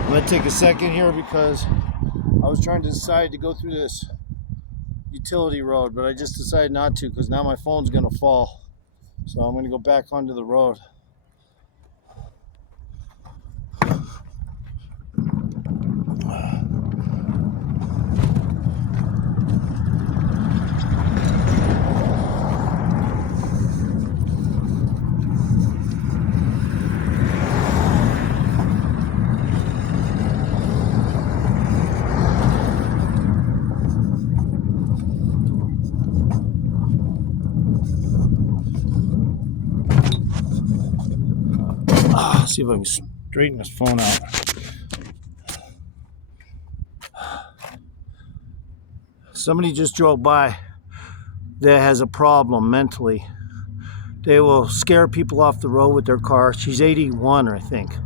I'm going to take a second here because I was trying to decide to go through this utility road, but I just decided not to because now my phone's going to fall. So I'm going to go back onto the road. See if I can straighten this phone out. Somebody just drove by that has a problem mentally. They will scare people off the road with their car. She's 81, I think.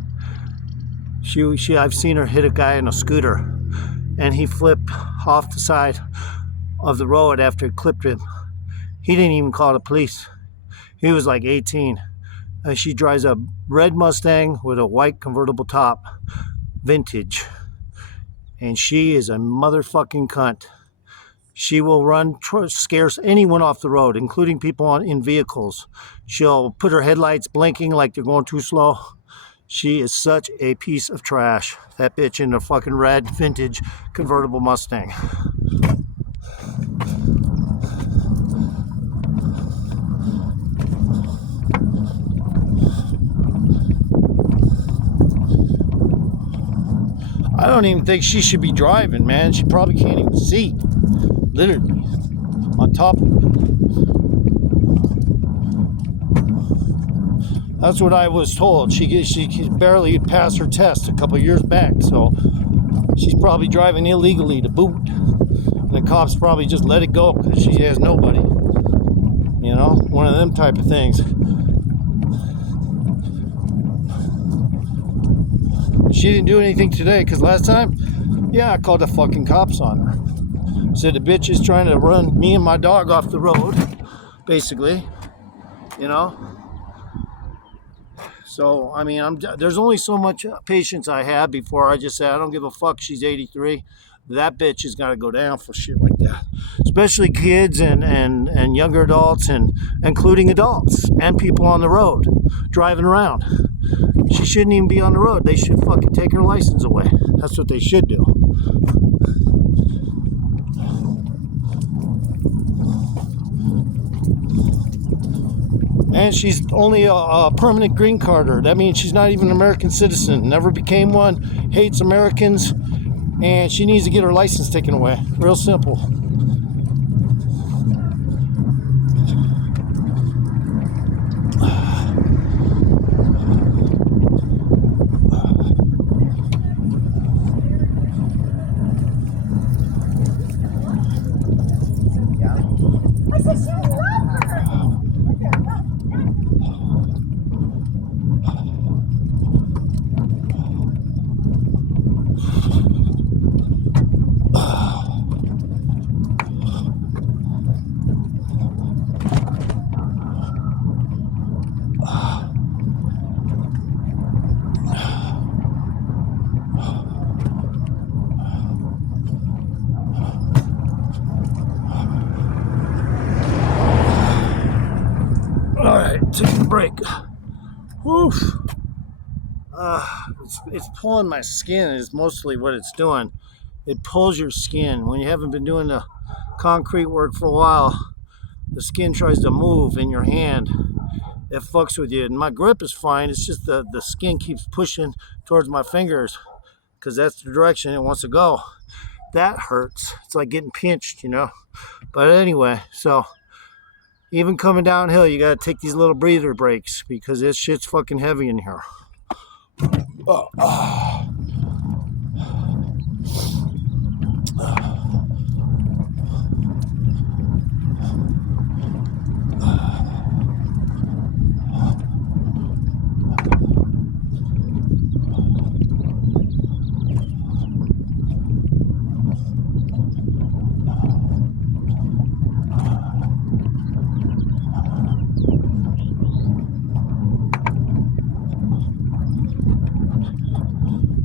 I've seen her hit a guy in a scooter, and he flipped off the side of the road after it clipped him. He didn't even call the police. He was like 18. She drives a red Mustang with a white convertible top, vintage. And she is a motherfucking cunt. She will run, scares anyone off the road, including people in vehicles. She'll put her headlights blinking like they're going too slow. She is such a piece of trash. That bitch in a fucking red vintage convertible Mustang. I don't even think she should be driving, man. She probably can't even see. Literally. On top of it. That's what I was told. She barely passed her test a couple years back, so she's probably driving illegally to boot. And the cops probably just let it go because she has nobody. You know, one of them type of things. She didn't do anything today because last time, yeah, I called the fucking cops on her. Said the bitch is trying to run me and my dog off the road, basically, you know. So, I mean, there's only so much patience I have before I just say, I don't give a fuck, she's 83. That bitch has got to go down for shit like that. Especially kids and younger adults, and including adults and people on the road driving around. She shouldn't even be on the road. They should fucking take her license away. That's what they should do. And she's only a permanent green carder. That means she's not even an American citizen. Never became one. Hates Americans. And she needs to get her license taken away. Real simple. Taking a break. Woof. It's pulling my skin is mostly what it's doing. It pulls your skin. When you haven't been doing the concrete work for a while, the skin tries to move in your hand. It fucks with you. And my grip is fine. It's just the skin keeps pushing towards my fingers because that's the direction it wants to go. That hurts. It's like getting pinched, you know. But anyway, so even coming downhill, you gotta take these little breather breaks because this shit's fucking heavy in here.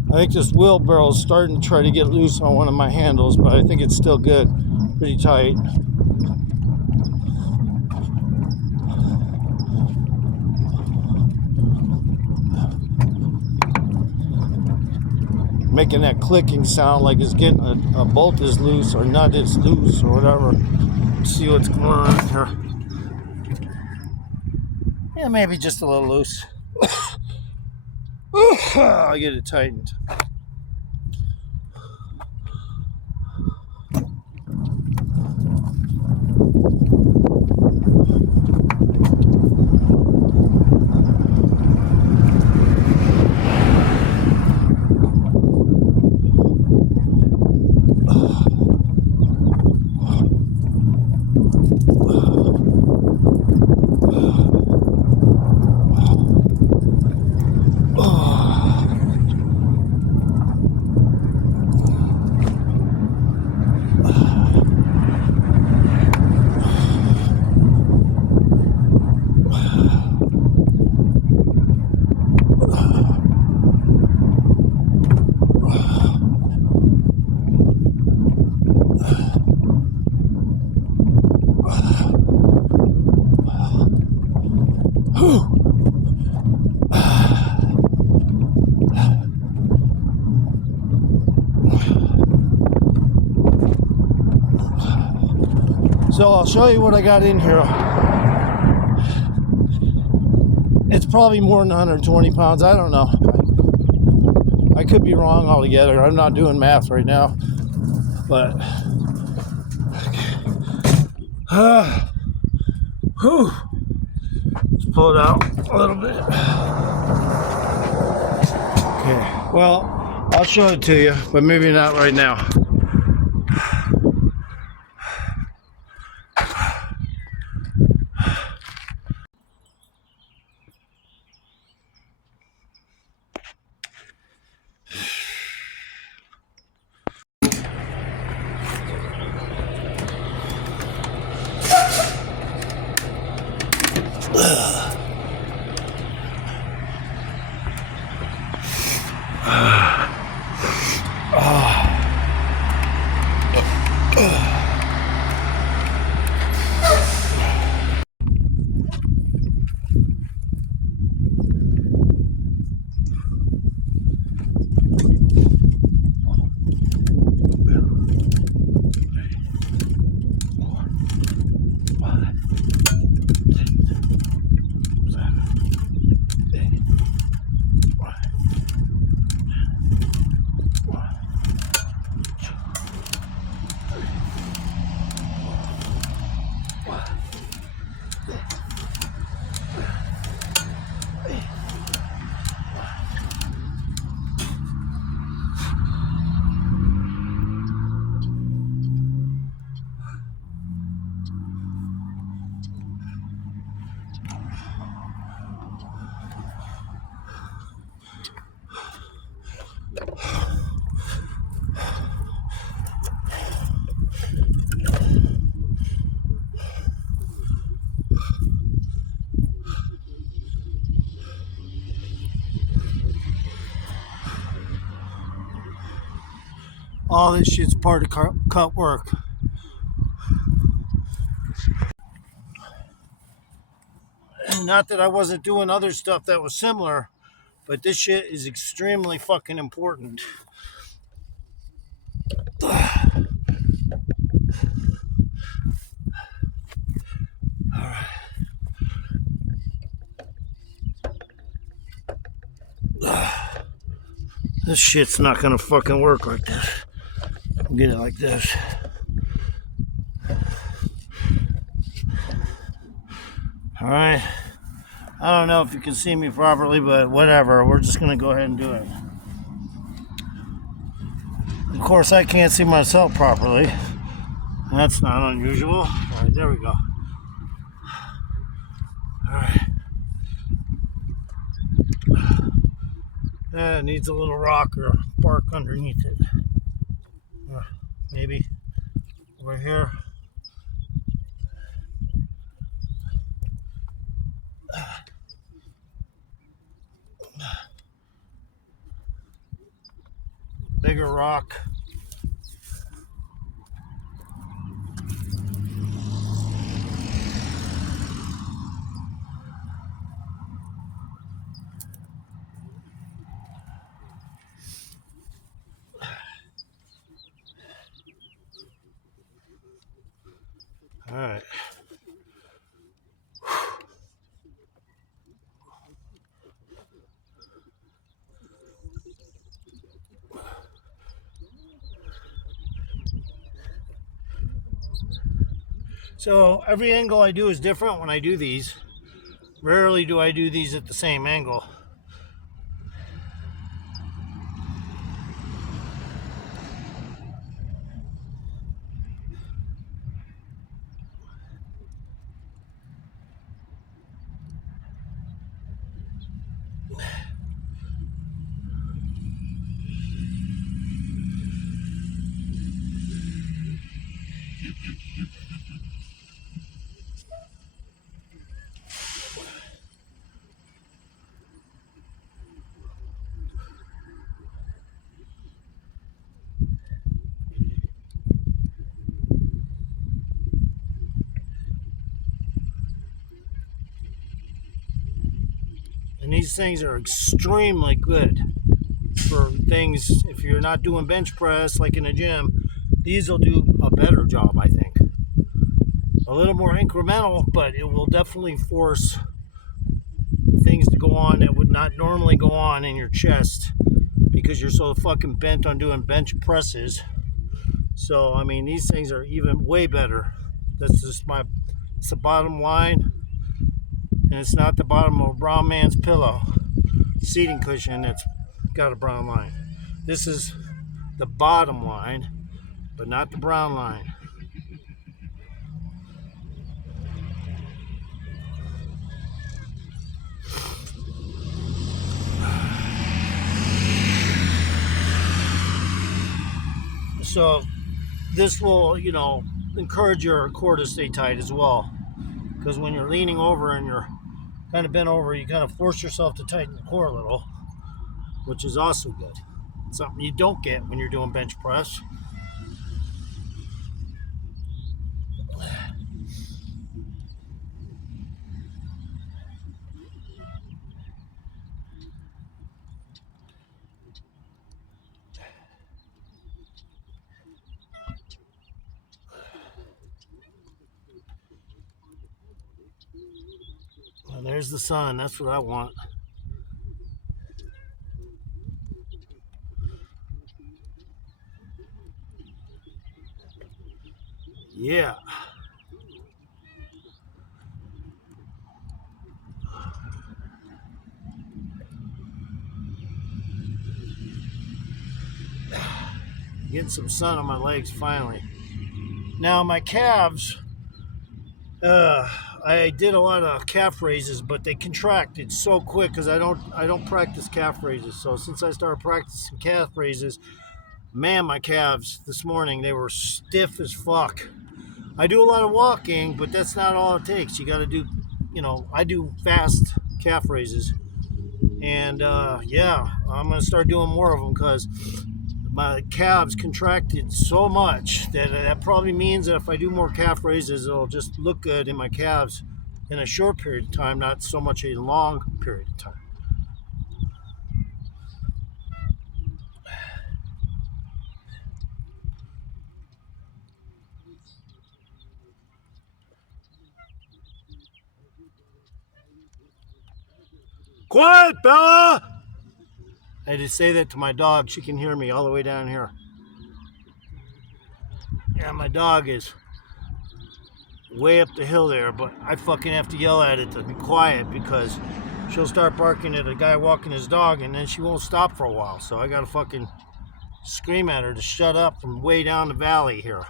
I think this wheelbarrow is starting to try to get loose on one of my handles, but I think it's still good, pretty tight. Making that clicking sound like it's getting a bolt is loose or nut is loose or whatever. Let's see what's going on here. Yeah, maybe just a little loose. I'll get it tightened. So I'll show you what I got in here. It's probably more than 120 pounds. I don't know. I could be wrong altogether. I'm not doing math right now. But whew. Let's pull it out a little bit. Okay. Well, I'll show it to you, but maybe not right now. All this shit's part of cut work. Not that I wasn't doing other stuff that was similar, but this shit is extremely fucking important. This shit's not gonna fucking work like this. I'll get it like this. Alright. I don't know if you can see me properly, but whatever. We're just gonna go ahead and do it. Of course, I can't see myself properly. That's not unusual. Alright, there we go. Alright. It needs a little rock or bark underneath it. Maybe over here. Bigger rock. All right. So every angle I do is different when I do these. Rarely do I do these at the same angle. And these things are extremely good for things. If you're not doing bench press like in a gym, these will do a better job, I think. a little more incremental, but it will definitely force things to go on that would not normally go on in your chest because you're so fucking bent on doing bench presses. So, I mean, these things are even way better. That's just it's the bottom line. And it's not the bottom of a brown man's pillow seating cushion that's got a brown line. This is the bottom line, but not the brown line. So this will, encourage your core to stay tight as well. Because when you're leaning over and you're kind of bent over, you kind of force yourself to tighten the core a little, which is also good. Something you don't get when you're doing bench press. And there's the sun. That's what I want. Yeah. Getting some sun on my legs finally. Now my calves, I did a lot of calf raises, but they contracted so quick because I don't practice calf raises. So since I started practicing calf raises, man, my calves this morning, they were stiff as fuck. I do a lot of walking, but that's not all it takes. You got to do, I do fast calf raises. And yeah, I'm going to start doing more of them because my calves contracted so much that probably means that if I do more calf raises, it'll just look good in my calves in a short period of time, not so much a long period of time. Quiet, Bella! I had to say that to my dog. She can hear me all the way down here. Yeah, my dog is way up the hill there, but I fucking have to yell at it to be quiet because she'll start barking at a guy walking his dog and then she won't stop for a while. So I gotta fucking scream at her to shut up from way down the valley here.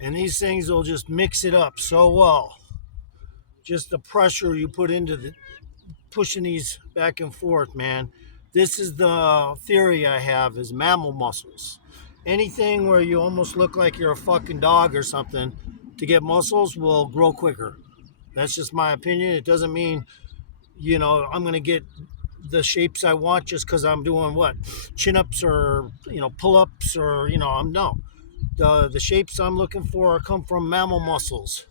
And these things will just mix it up so well. Just the pressure you put into pushing these back and forth, man. This is the theory I have is mammal muscles. Anything where you almost look like you're a fucking dog or something to get muscles will grow quicker. That's just my opinion. It doesn't mean, I'm going to get the shapes I want just because I'm doing what? Chin-ups or, pull-ups or, no. The shapes I'm looking for come from mammal muscles.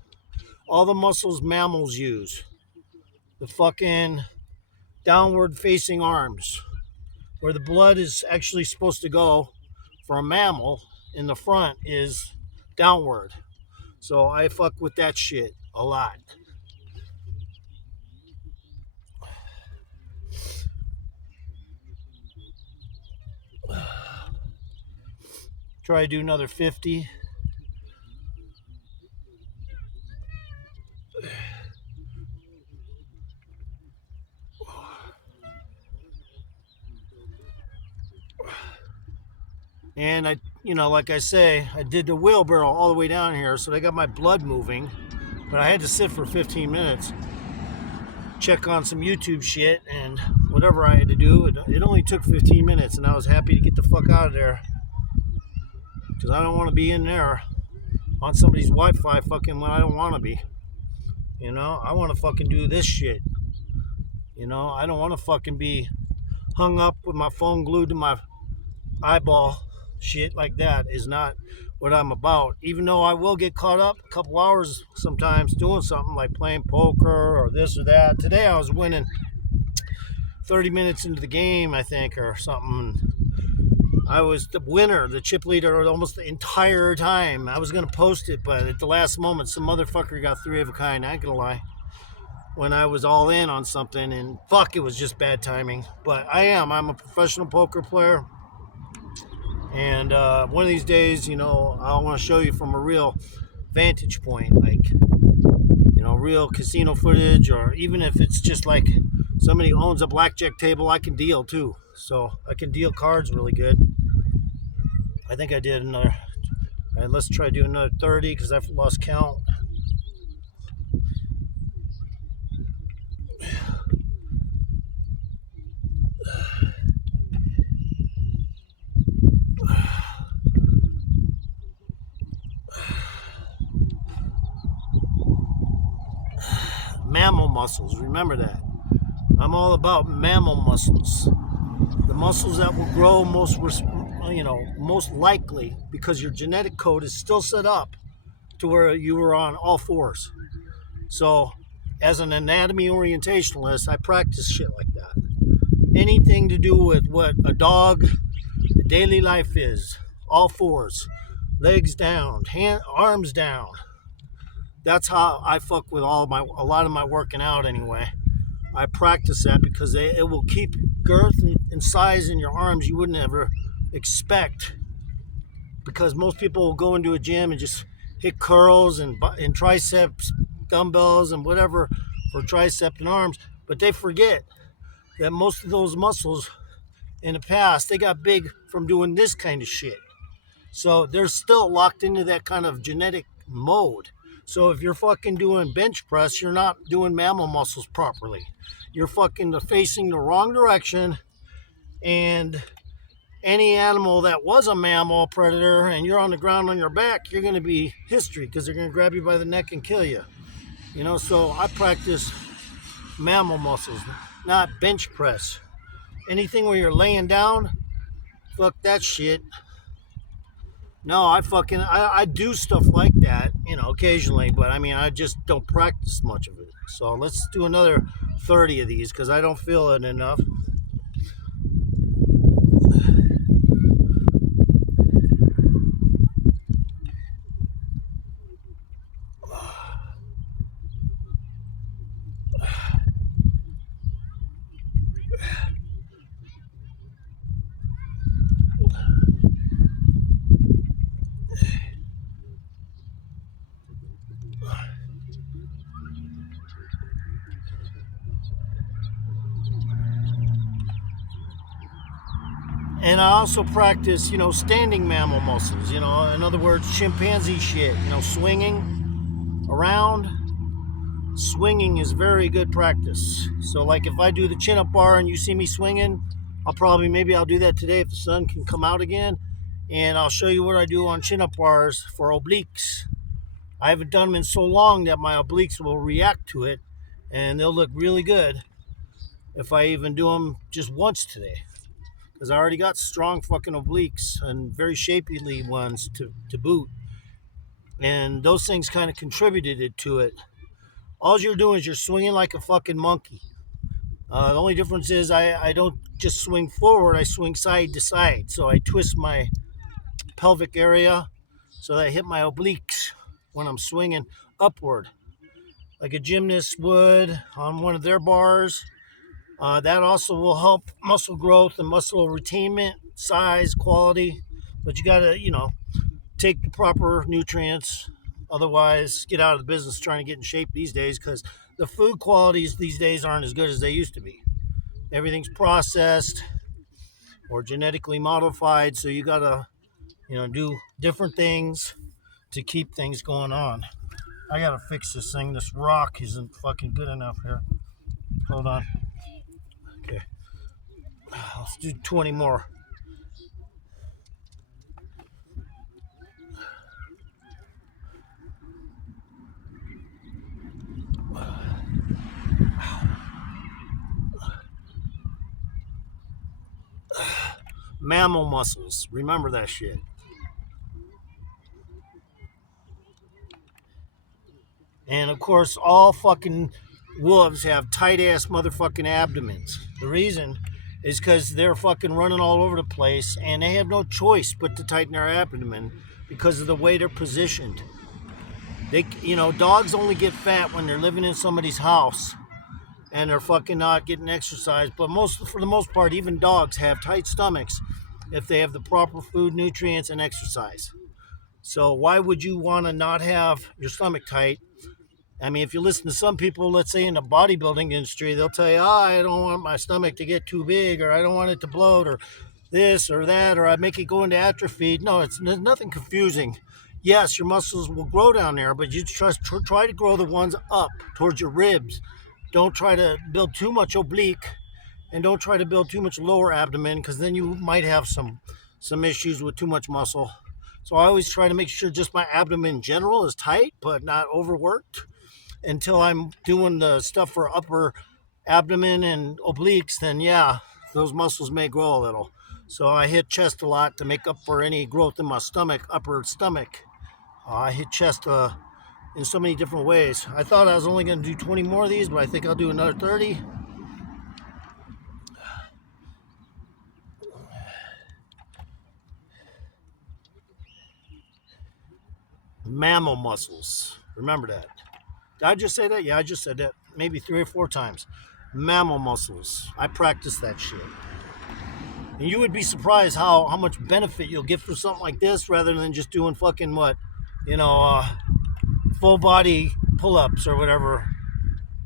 All the muscles mammals use. The fucking downward facing arms, where the blood is actually supposed to go for a mammal in the front is downward. So I fuck with that shit a lot. Try to do another 50. And I, like I say, I did the wheelbarrow all the way down here, so they got my blood moving. But I had to sit for 15 minutes, check on some YouTube shit, and whatever I had to do. It only took 15 minutes, and I was happy to get the fuck out of there. Because I don't want to be in there on somebody's Wi-Fi fucking when I don't want to be. You know, I want to fucking do this shit. You know, I don't want to fucking be hung up with my phone glued to my eyeball. Shit like that is not what I'm about. Even though I will get caught up a couple hours sometimes doing something like playing poker or this or that. Today I was winning 30 minutes into the game, I think, or something. I was the winner, the chip leader, almost the entire time. I was going to post it, but at the last moment, some motherfucker got 3 of a kind. I ain't going to lie. When I was all in on something, and fuck, it was just bad timing. But I'm a professional poker player. And one of these days, you know, I want to show you from a real vantage point, like, you know, real casino footage, or even if it's just like somebody owns a blackjack table, I can deal too. So I can deal cards really good. I think I did another. All right, let's try to do another 30 because I've lost count. Mammal muscles, remember that. I'm all about mammal muscles. The muscles that will grow most likely because your genetic code is still set up to where you were on all fours. So as an anatomy orientationalist, I practice shit like that. Anything to do with what a dog daily life is, all fours, legs down, arms down. That's how I fuck with a lot of my working out anyway. I practice that because it will keep girth and size in your arms you wouldn't ever expect. Because most people will go into a gym and just hit curls and triceps, dumbbells and whatever for tricep and arms, but they forget that most of those muscles in the past, they got big from doing this kind of shit. So they're still locked into that kind of genetic mode. So if you're fucking doing bench press, you're not doing mammal muscles properly. You're fucking facing the wrong direction, and any animal that was a mammal predator and you're on the ground on your back, you're going to be history because they're going to grab you by the neck and kill you. You know, so I practice mammal muscles, not bench press. Anything where you're laying down, fuck that shit. No, I do stuff like that, you know, occasionally, but I mean, I just don't practice much of it. So let's do another 30 of these because I don't feel it enough. And I also practice, you know, standing mammal muscles, you know, in other words, chimpanzee shit, you know, swinging around. Swinging is very good practice. So like if I do the chin-up bar and you see me swinging, maybe I'll do that today if the sun can come out again. And I'll show you what I do on chin-up bars for obliques. I haven't done them in so long that my obliques will react to it, and they'll look really good if I even do them just once today. Because I already got strong fucking obliques and very shapely ones to boot. And those things kind of contributed to it. All you're doing is you're swinging like a fucking monkey. The only difference is I don't just swing forward, I swing side to side. So I twist my pelvic area so that I hit my obliques when I'm swinging upward, like a gymnast would on one of their bars. That also will help muscle growth and muscle retainment, size, quality. But you gotta, you know, take the proper nutrients. Otherwise, get out of the business trying to get in shape these days because the food qualities these days aren't as good as they used to be. Everything's processed or genetically modified, so you gotta, you know, do different things to keep things going on. I gotta fix this thing. This rock isn't fucking good enough here. Hold on. Okay. Let's do 20 more. Mammal muscles. Remember that shit. And of course, all fucking wolves have tight ass motherfucking abdomens. The reason is because they're fucking running all over the place and they have no choice but to tighten their abdomen because of the way they're positioned. They, dogs only get fat when they're living in somebody's house and they're fucking not getting exercise. But for the most part, even dogs have tight stomachs if they have the proper food, nutrients, and exercise. So why would you want to not have your stomach tight? I mean, if you listen to some people, let's say in the bodybuilding industry, they'll tell you, I don't want my stomach to get too big, or I don't want it to bloat, or this or that, or I make it go into atrophy. No, there's nothing confusing. Yes, your muscles will grow down there, but you try to grow the ones up towards your ribs. Don't try to build too much oblique, and don't try to build too much lower abdomen, because then you might have some issues with too much muscle. So I always try to make sure just my abdomen in general is tight, but not overworked. Until I'm doing the stuff for upper abdomen and obliques, then yeah, those muscles may grow a little. So I hit chest a lot to make up for any growth in my stomach, upper stomach. I hit chest in so many different ways. I thought I was only going to do 20 more of these, but I think I'll do another 30. Mammal muscles. Remember that. Did I just say that? Yeah, I just said that maybe 3 or 4 times. Mammal muscles. I practice that shit. And you would be surprised how much benefit you'll get for something like this rather than just doing fucking full body pull-ups or whatever,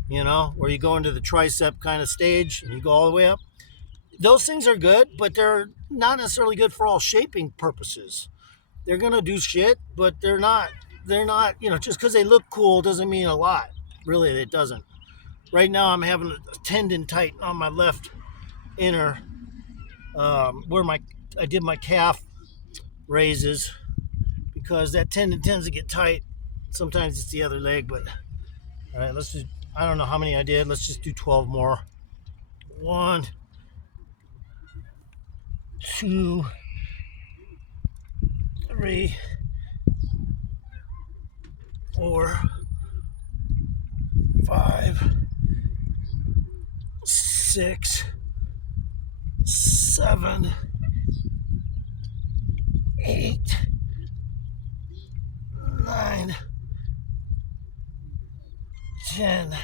where you go into the tricep kind of stage and you go all the way up. Those things are good, but they're not necessarily good for all shaping purposes. They're going to do shit, but they're not, just because they look cool doesn't mean a lot. Really, it doesn't. Right now, I'm having a tendon tighten on my left inner, where I did my calf raises, because that tendon tends to get tight. Sometimes it's the other leg, but all right, let's just, I don't know how many I did. Let's just do 12 more. 1, 2, 3, 4, 5, 6, 7, 8, 9, 10.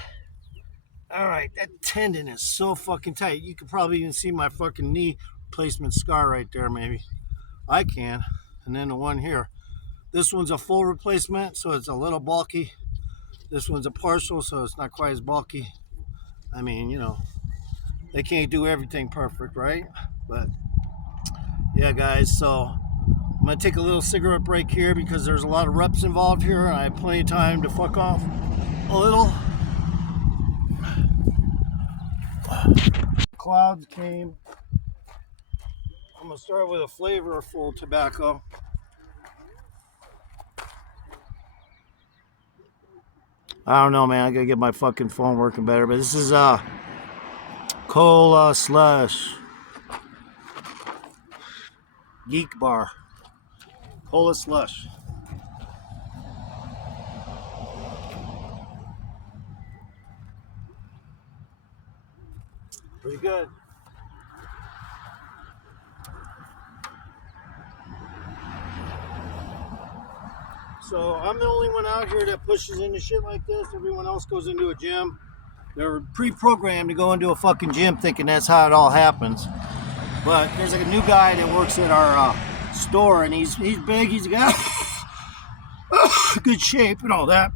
All right, that tendon is so fucking tight. You could probably even see my fucking knee replacement scar right there, maybe. I can. And then the one here. This one's a full replacement, so it's a little bulky. This one's a partial, so it's not quite as bulky. I mean, they can't do everything perfect, right? But yeah, guys, so I'm gonna take a little cigarette break here because there's a lot of reps involved here and I have plenty of time to fuck off a little. Clouds came. I'm gonna start with a flavorful tobacco. I don't know, man. I gotta get my fucking phone working better. But this is Cola Slush. Geek Bar. Cola Slush. Pretty good. So I'm the only one out here that pushes into shit like this. Everyone else goes into a gym. They're pre-programmed to go into a fucking gym thinking that's how it all happens. But there's like a new guy that works at our store, and he's big. He's got good shape and all that.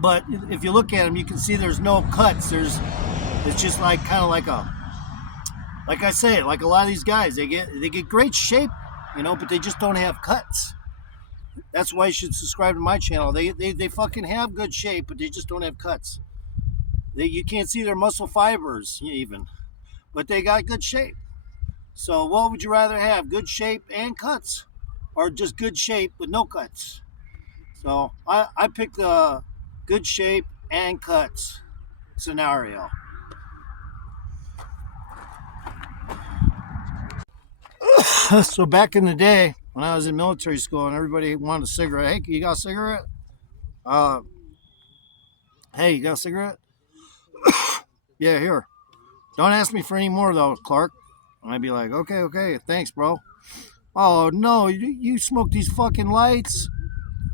But if you look at him, you can see there's no cuts. It's just like kind of like I say, like a lot of these guys, they get great shape, but they just don't have cuts. That's why you should subscribe to my channel. They fucking have good shape, but they just don't have cuts. You can't see their muscle fibers even, but they got good shape. So what would you rather have, good shape and cuts, or just good shape with no cuts? So I picked the good shape and cuts scenario. So back in the day when I was in military school and everybody wanted a cigarette, hey, you got a cigarette? Hey, you got a cigarette? Yeah, here. Don't ask me for any more though, Clark. And I'd be like, okay, thanks, bro. Oh no, you smoke these fucking lights?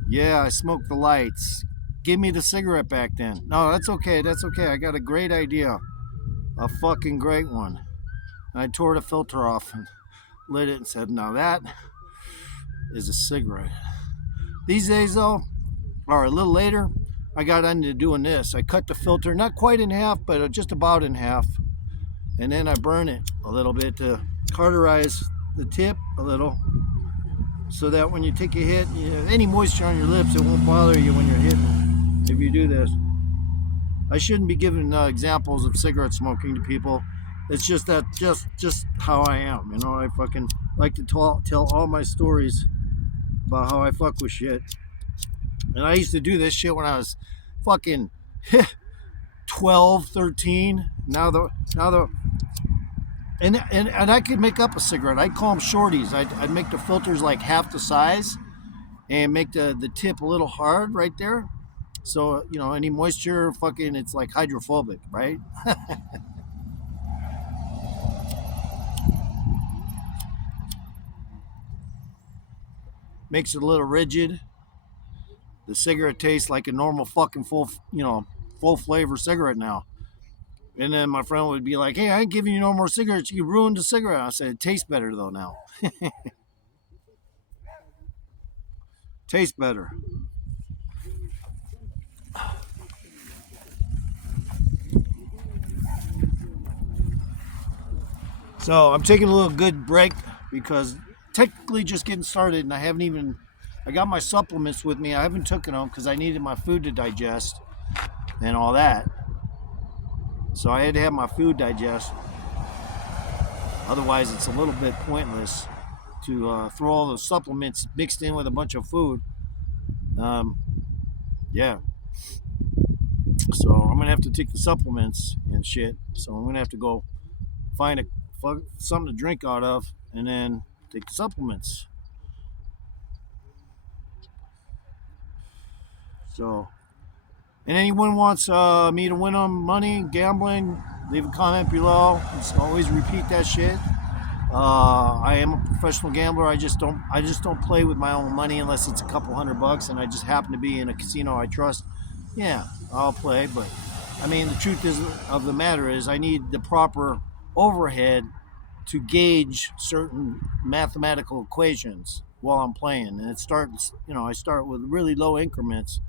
Yeah, I smoked the lights. Give me the cigarette back then. No, that's okay. I got a great idea. A fucking great one. And I tore the filter off and lit it and said, now that is a cigarette. These days though, or a little later, I got into doing this. I cut the filter, not quite in half, but just about in half. And then I burn it a little bit to cauterize the tip a little, so that when you take a hit, any moisture on your lips, it won't bother you when you're hitting. If you do this, I shouldn't be giving examples of cigarette smoking to people. It's just that, just how I am. I fucking like to tell all my stories about how I fuck with shit. And I used to do this shit when I was fucking 12, 13. And I could make up a cigarette. I'd call them shorties. I'd make the filters like half the size and make the tip a little hard right there. So, any moisture, fucking, it's like hydrophobic, right? Makes it a little rigid. The cigarette tastes like a normal fucking full flavor cigarette now. And then my friend would be like, hey, I ain't giving you no more cigarettes. You ruined the cigarette. I said, it tastes better though now. Tastes better. So I'm taking a little good break because technically just getting started, and I got my supplements with me. I haven't taken them because I needed my food to digest and all that. So I had to have my food digest. Otherwise, it's a little bit pointless to throw all the supplements mixed in with a bunch of food. Yeah. So I'm going to have to take the supplements and shit. So I'm going to have to go find something to drink out of and then take the supplements. So, and anyone wants me to win them money, gambling, leave a comment below. Just always repeat that shit. I am a professional gambler. I just don't play with my own money unless it's a couple $100 and I just happen to be in a casino I trust. Yeah, I'll play, but I mean the truth of the matter is I need the proper overhead to gauge certain mathematical equations while I'm playing, and it starts. I start with really low increments.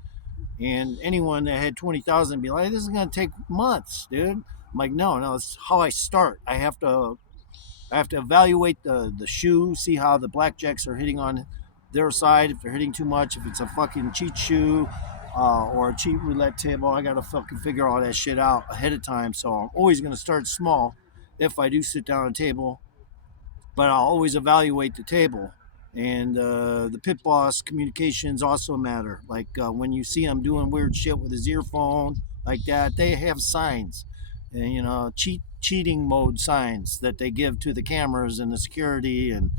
And anyone that had 20,000 be like, this is going to take months, dude. I'm like, no, it's how I start. I have to evaluate the shoe, see how the blackjacks are hitting on their side, if they're hitting too much, if it's a fucking cheat shoe or a cheat roulette table. I got to fucking figure all that shit out ahead of time. So I'm always going to start small if I do sit down at a table, but I'll always evaluate the table. And the pit boss communications also matter. Like when you see them doing weird shit with his earphone like that, they have signs, and cheating mode signs that they give to the cameras and the security. And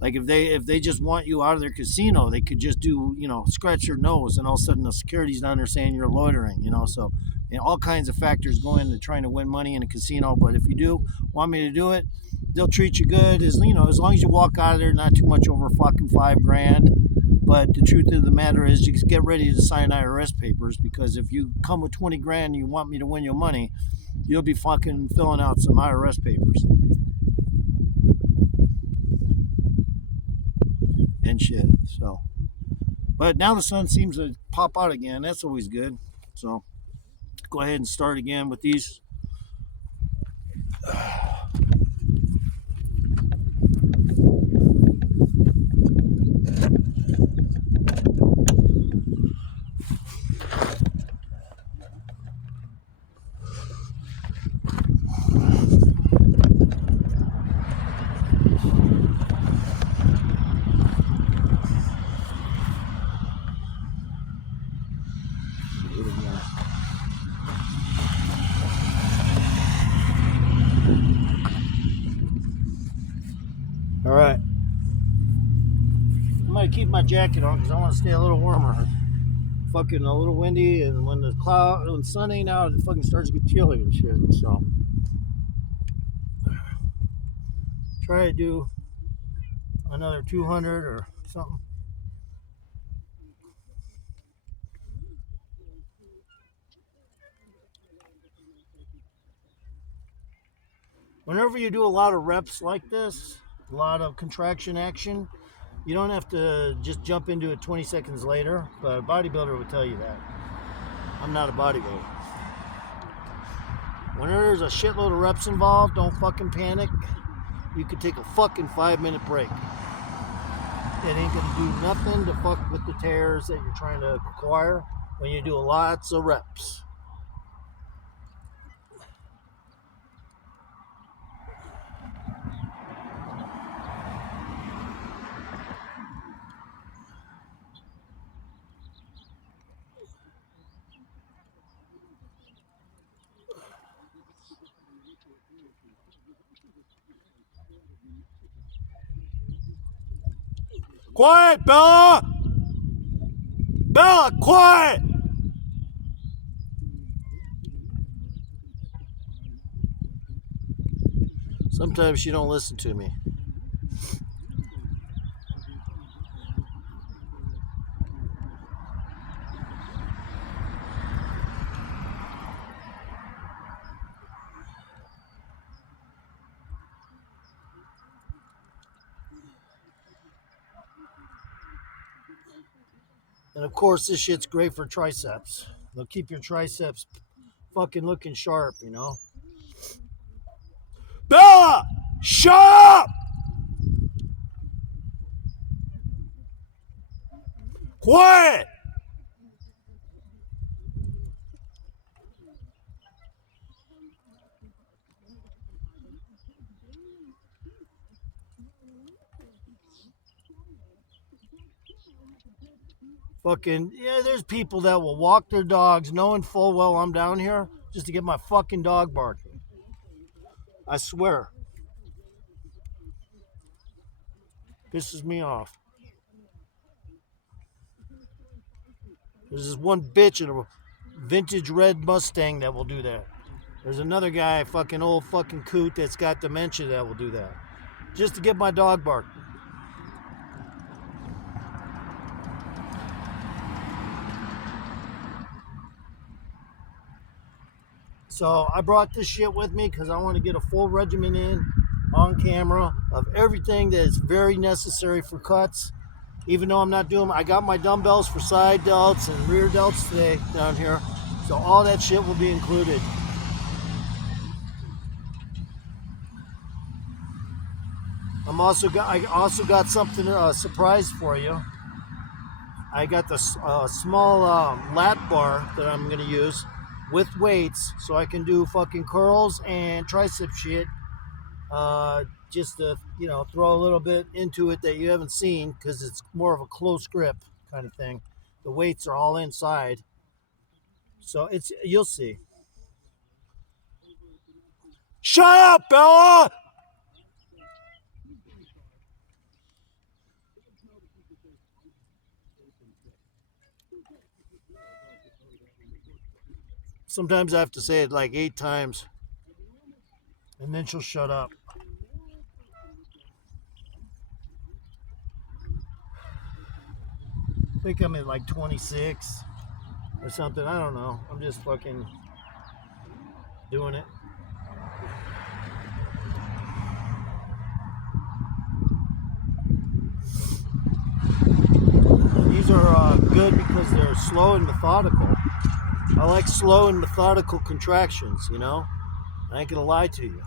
like if they just want you out of their casino, they could just do scratch your nose, and all of a sudden the security's down there saying you're loitering. So all kinds of factors go into trying to win money in a casino. But if you do want me to do it, they'll treat you good as long as you walk out of there not too much over fucking $5,000. But the truth of the matter is, you get ready to sign IRS papers, because if you come with 20 grand and you want me to win your money, you'll be fucking filling out some IRS papers and shit. So, but now the sun seems to pop out again. That's always good. So go ahead and start again with these. I keep my jacket on because I want to stay a little warmer. Fucking a little windy, and when the sun ain't out, it fucking starts to get chilly and shit. So try to do another 200 or something. Whenever you do a lot of reps like this, a lot of contraction action, you don't have to just jump into it 20 seconds later, but a bodybuilder would tell you that. I'm not a bodybuilder. Whenever there's a shitload of reps involved, don't fucking panic. You could take a fucking 5-minute break. It ain't gonna do nothing to fuck with the tears that you're trying to acquire when you do lots of reps. Quiet, Bella! Bella, quiet! Sometimes she don't listen to me. And of course, this shit's great for triceps. They'll keep your triceps fucking looking sharp, you know? Bella! Shut up! Quiet! Fucking, yeah, there's people that will walk their dogs knowing full well I'm down here just to get my fucking dog barking. I swear. Pisses me off. There's this one bitch in a vintage red Mustang that will do that. There's another guy, fucking old fucking coot that's got dementia that will do that. Just to get my dog barking. So I brought this shit with me because I want to get a full regimen in on camera of everything that is very necessary for cuts. Even though I'm not doing, I got my dumbbells for side delts and rear delts today down here. So all that shit will be included. I also got something a surprise for you. I got the small lat bar that I'm gonna use with weights, so I can do fucking curls and tricep shit. Just to, you know, throw a little bit into it that you haven't seen because it's more of a close grip kind of thing. The weights are all inside, so you'll see. Shut up, Bella! Sometimes I have to say it like 8 times, and then she'll shut up. I think I'm at like 26 or something. I don't know. I'm just fucking doing it. These are good because they're slow and methodical. I like slow and methodical contractions, you know? I ain't gonna lie to you.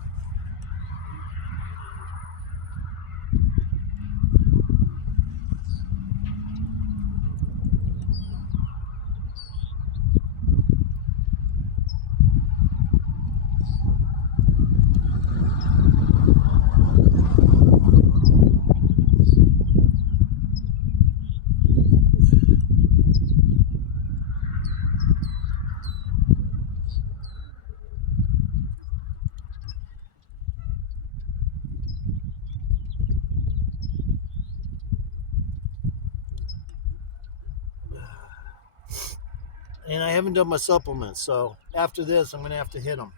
And I haven't done my supplements, so after this, I'm going to have to hit them.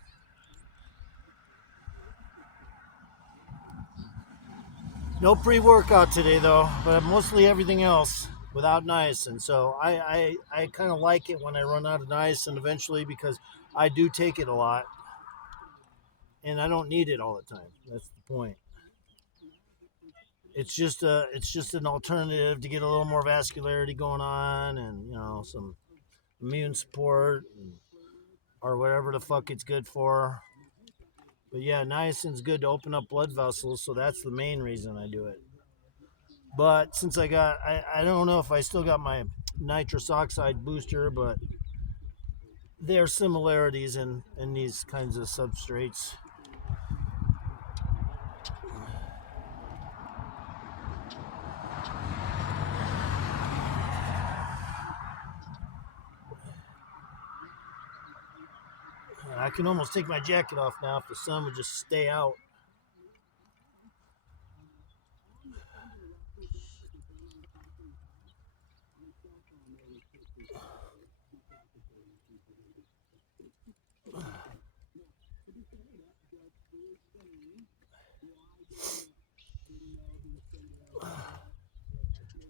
No pre-workout today, though, but mostly everything else without niacin. So I kind of like it when I run out of niacin eventually, because I do take it a lot, and I don't need it all the time. That's the point. It's just an alternative to get a little more vascularity going on, and some immune support, or whatever the fuck it's good for. But yeah, niacin's good to open up blood vessels, so that's the main reason I do it. But since I don't know if I still got my nitrous oxide booster, but there are similarities in these kinds of substrates. I can almost take my jacket off now if the sun would just stay out.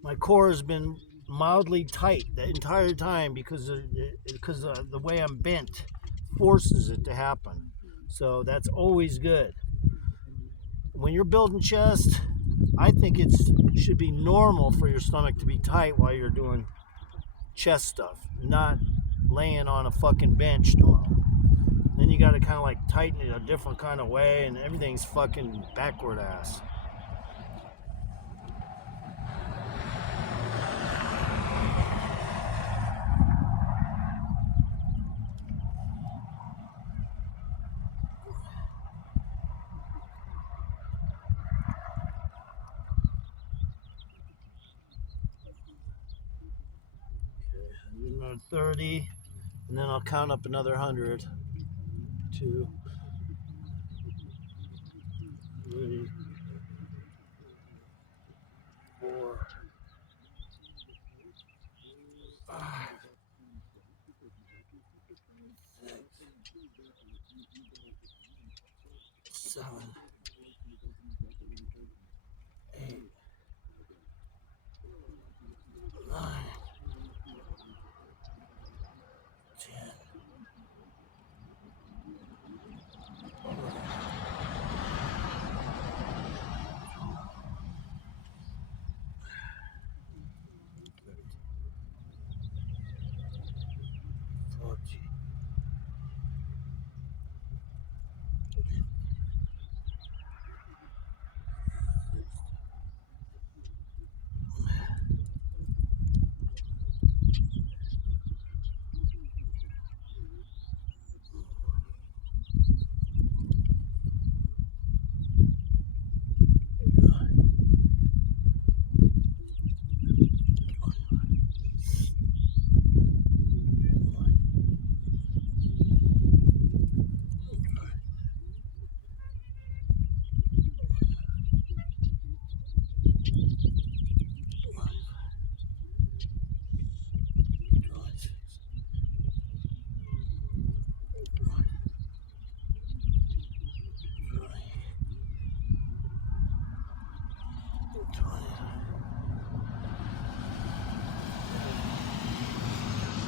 My core has been mildly tight the entire time because the way I'm bent forces it to happen. So that's always good. When you're building chest, I think it should be normal for your stomach to be tight while you're doing chest stuff, not laying on a fucking bench doing it. Then you got to kind of like tighten it a different kind of way, and everything's fucking backward ass. Another 30, and then I'll count up another 100. 2, 3, 4, 5, 6, 7, 8, 9, 10.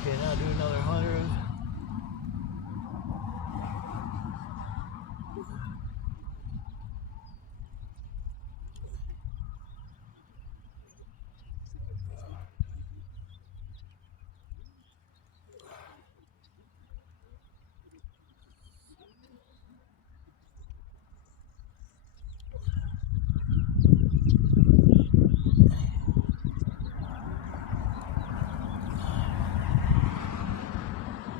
Okay, now do another 100.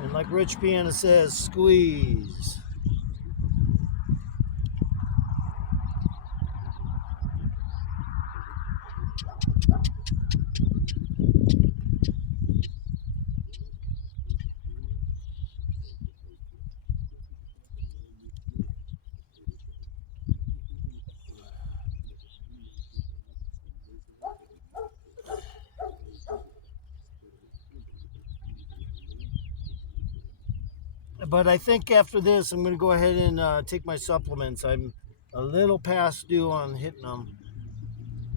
And like Rich Piana says, squeeze. But I think after this, I'm going to go ahead and take my supplements. I'm a little past due on hitting them.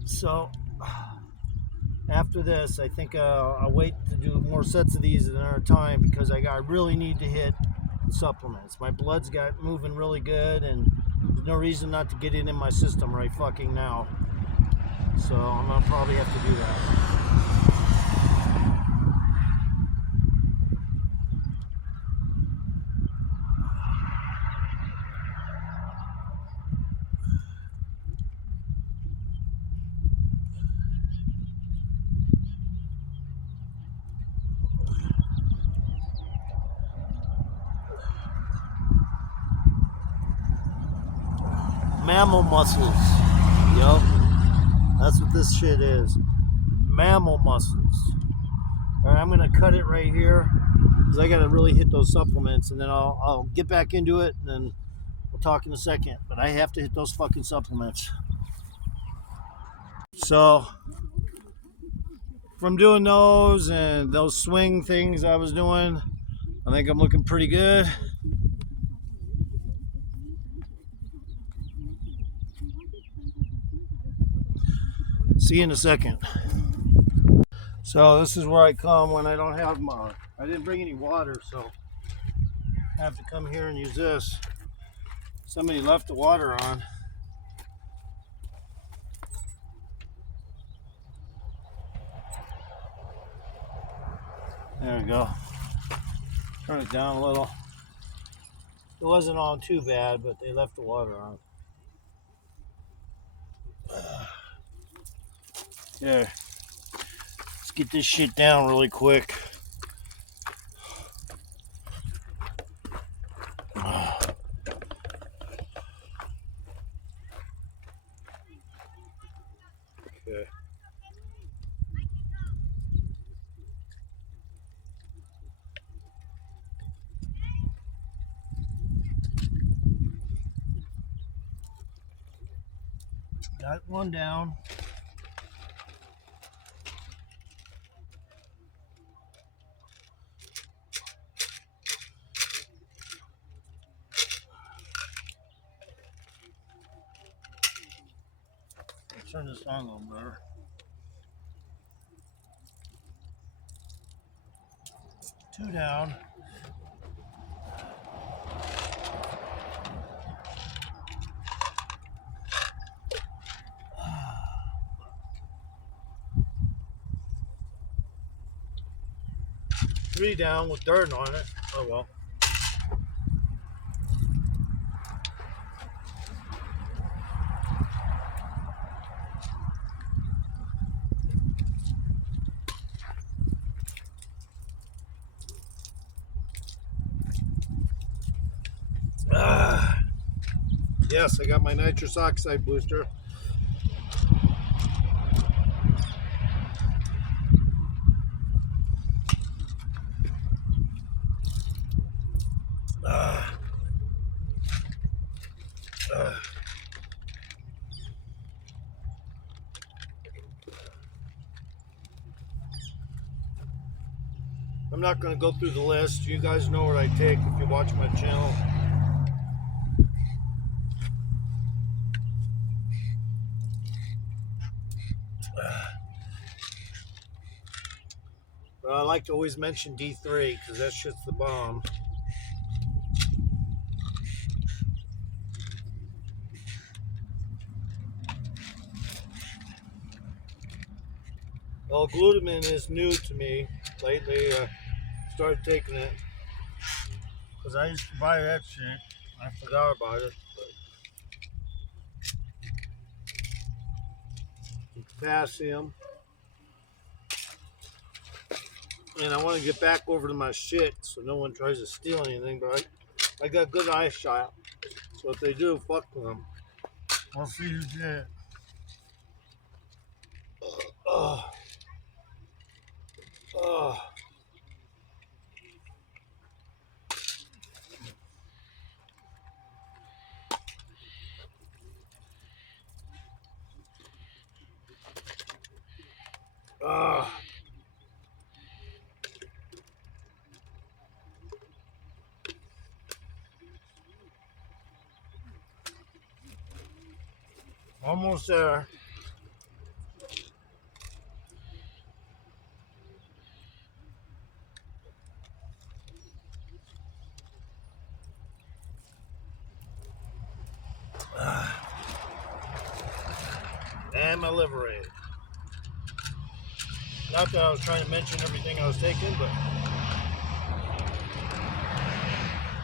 So after this, I think I'll wait to do more sets of these at another time because I really need to hit supplements. My blood's got moving really good, and there's no reason not to get it in my system right fucking now. So I'm going to probably have to do that. Mammal muscles. Yo, that's what this shit is. Mammal muscles. All right, I'm gonna cut it right here because I gotta really hit those supplements, and then I'll get back into it, and then we'll talk in a second. But I have to hit those fucking supplements. So from doing those and those swing things I was doing, I think I'm looking pretty good. See you in a second. So this is where I come when I don't have I didn't bring any water, so I have to come here and use this. Somebody left the water on. There we go. Turn it down a little. It wasn't on too bad, but they left the water on. There. Let's get this shit down really quick. Okay. Got one down. Turn this on a little better. Two down. Three down with dirt on it. Oh well. Yes, I got my nitrous oxide booster. I'm not going to go through the list. You guys know what I take if you watch my channel. But I like to always mention D3 because that shit's the bomb. Well, glutamine is new to me lately. Started taking it because I used to buy that shit. I forgot about it. But potassium. And I want to get back over to my shit so no one tries to steal anything. But I got good eyesight. So if they do, fuck them. We'll see who did it. Oh. Oh. Almost there. And my liver aid. Not that I was trying to mention everything I was taking, but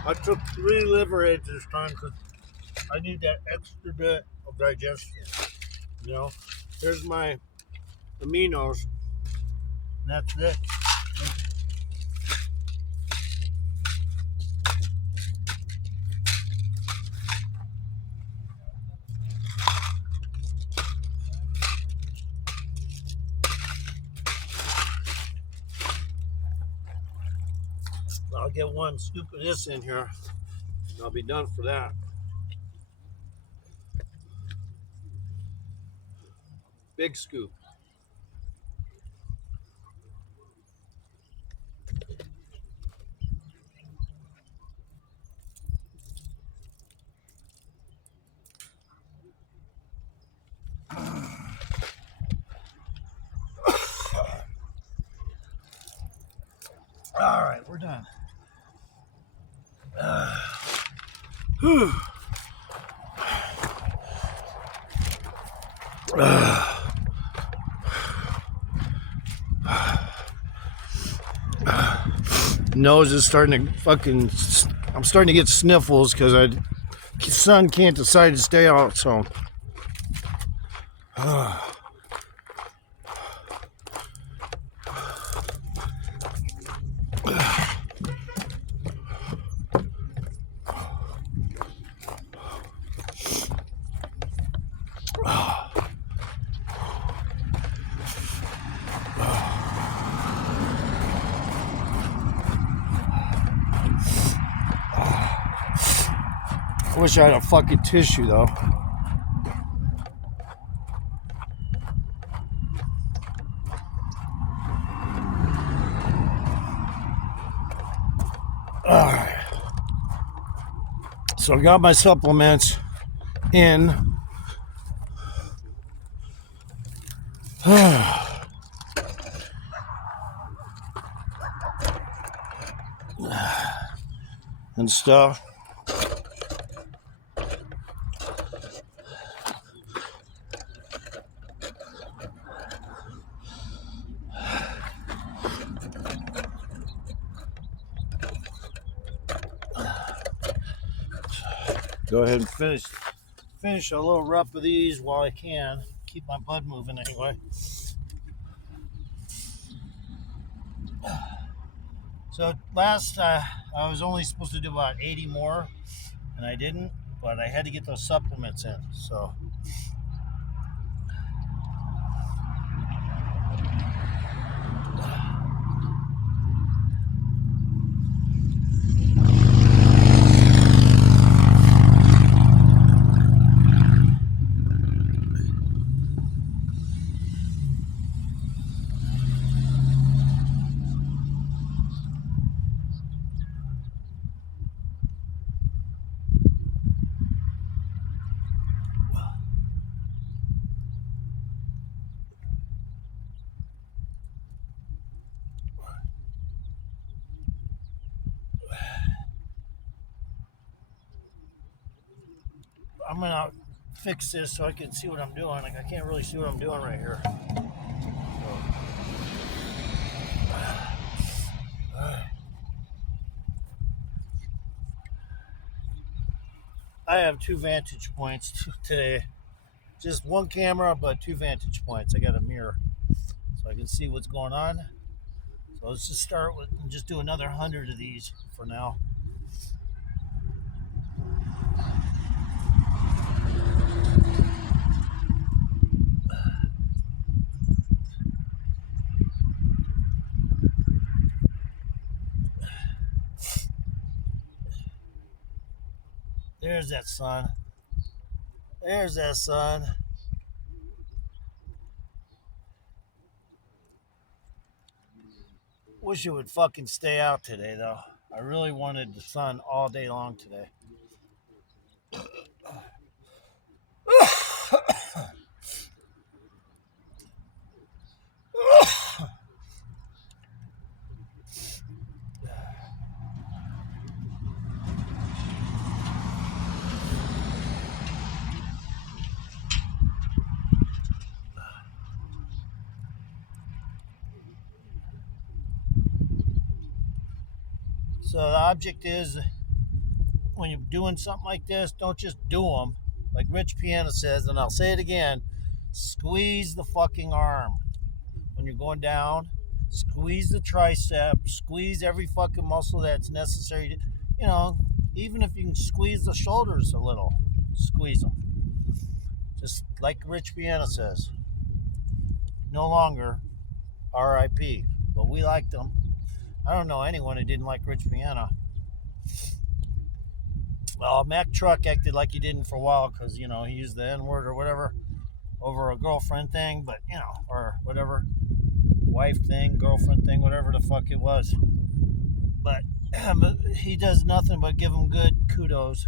I took 3 liver aids this time because I need that extra bit of digestion. You know, here's my aminos. And that's it. I'll get 1 scoop of this in here, and I'll be done for that. Big scoop. All right, we're done. Nose is starting to fucking. I'm starting to get sniffles because sun can't decide to stay out. So. I wish I had a fucking tissue though. Alright. So I got my supplements in. And stuff. Go ahead and finish a little rep of these while I can. Keep my blood moving anyway. So last I was only supposed to do about 80 more, and I didn't, but I had to get those supplements in. So I'm gonna fix this so I can see what I'm doing. Like, I can't really see what I'm doing right here. I have 2 vantage points today. Just 1 camera, but 2 vantage points. I got a mirror so I can see what's going on. So let's just start with and just do another 100 of these for now. There's that sun. There's that sun. Wish it would fucking stay out today, though. I really wanted the sun all day long today. So the object is, when you're doing something like this, don't just do them. Like Rich Piana says, and I'll say it again, squeeze the fucking arm. When you're going down, squeeze the tricep, squeeze every fucking muscle that's necessary to, even if you can squeeze the shoulders a little, squeeze them. Just like Rich Piana says, no longer R.I.P. But we liked him. I don't know anyone who didn't like Rich Piana. Well, Mack Truck acted like he didn't for a while because, he used the N-word or whatever over a girlfriend thing, but, or whatever, wife thing, girlfriend thing, whatever the fuck it was. But he does nothing but give him good kudos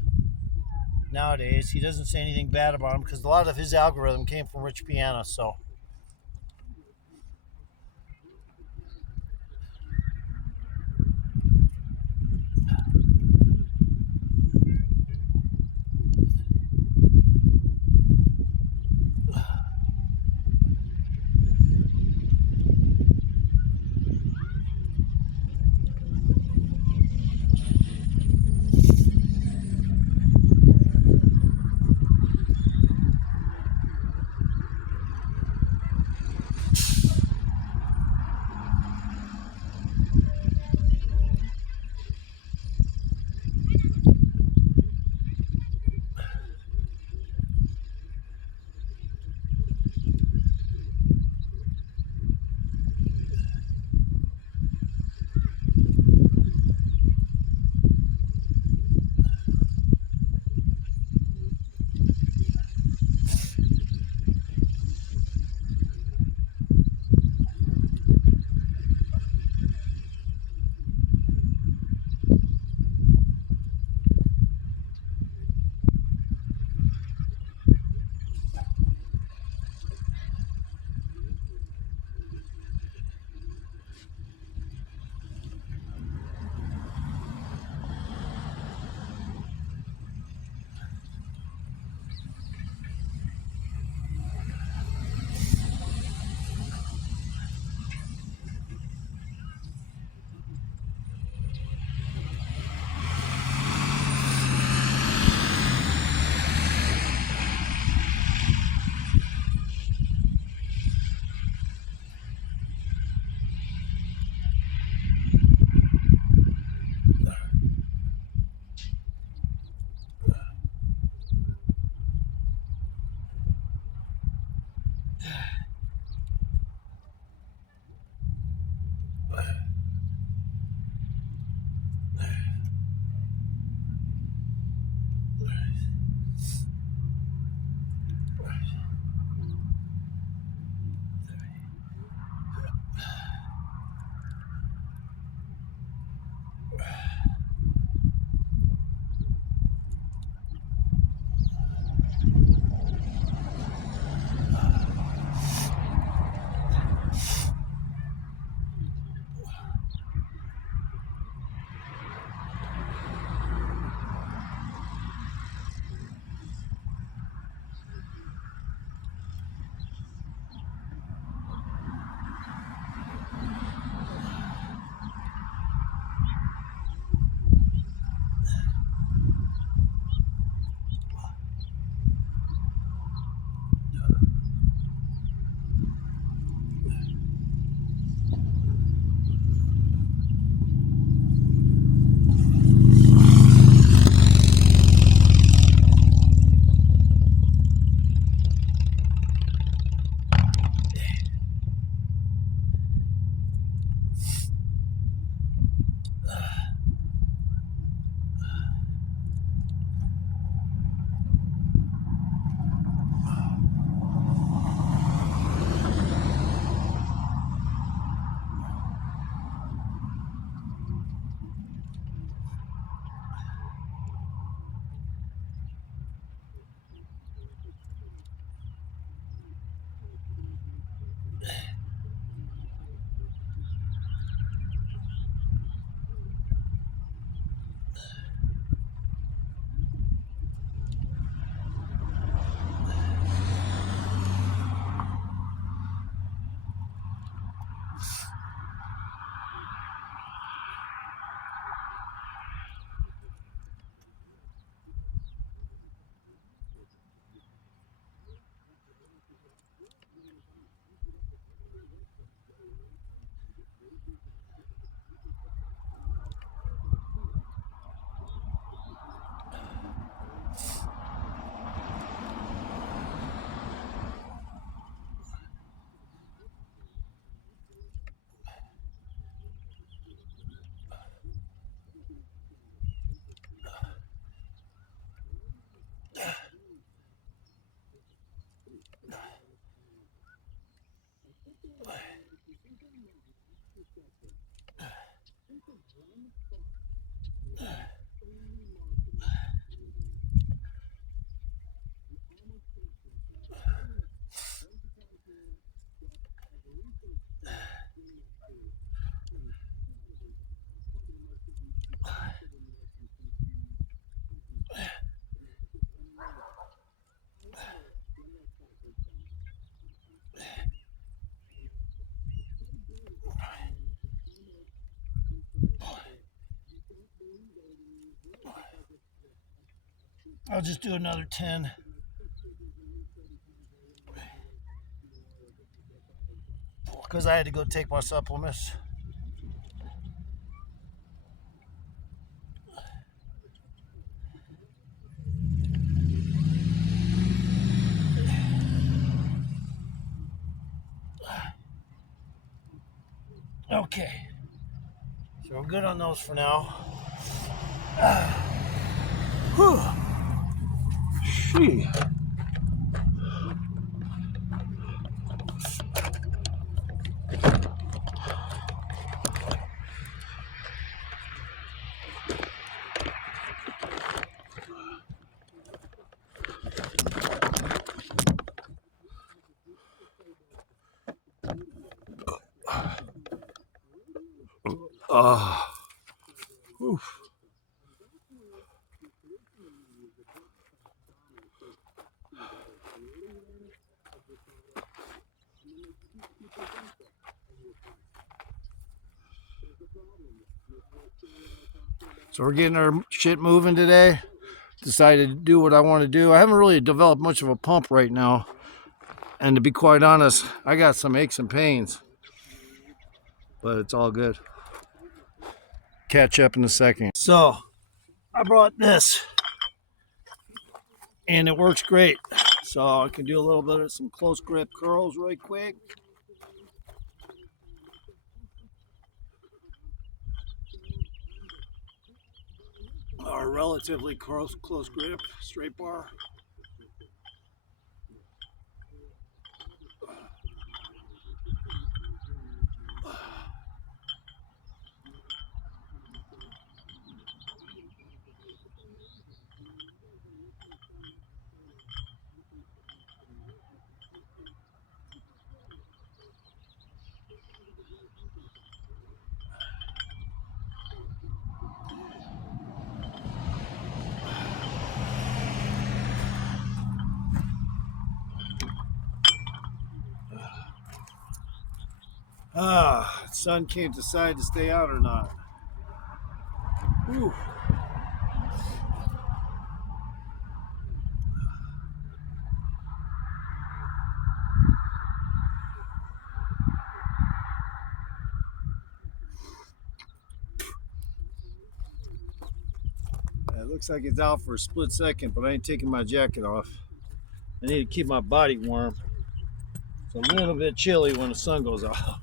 nowadays. He doesn't say anything bad about him because a lot of his algorithm came from Rich Piana, so. I'll just do another 10. Because I had to go take my supplements. Okay. So we're good on those for now. Whew. Gee. Oof. So we're getting our shit moving today. Decided to do what I want to do. I haven't really developed much of a pump right now. And to be quite honest, I got some aches and pains. But it's all good. Catch up in a second. So, I brought this. And it works great. So I can do a little bit of some close grip curls really quick. Or relatively close grip, straight bar. Sun can't decide to stay out or not. Whew. It looks like it's out for a split second, but I ain't taking my jacket off. I need to keep my body warm. It's a little bit chilly when the sun goes off.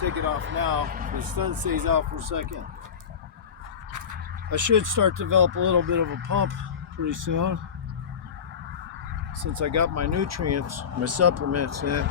Take it off now. The sun stays out for a second. I should start to develop a little bit of a pump pretty soon. Since I got my nutrients, my supplements in.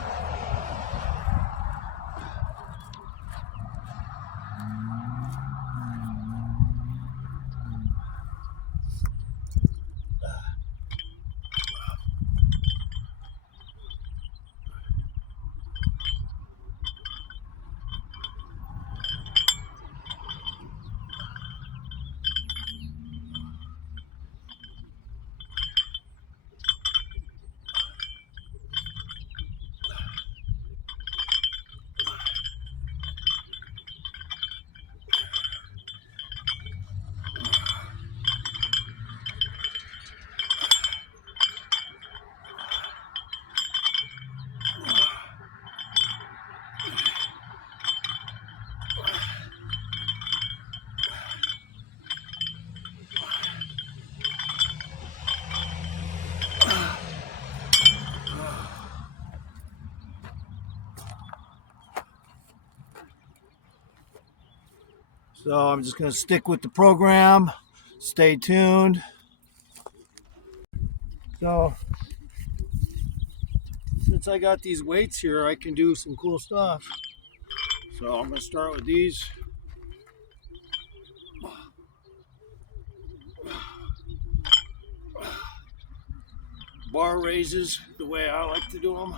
So I'm just going to stick with the program. Stay tuned. So since I got these weights here, I can do some cool stuff. So I'm going to start with these. Bar raises the way I like to do them.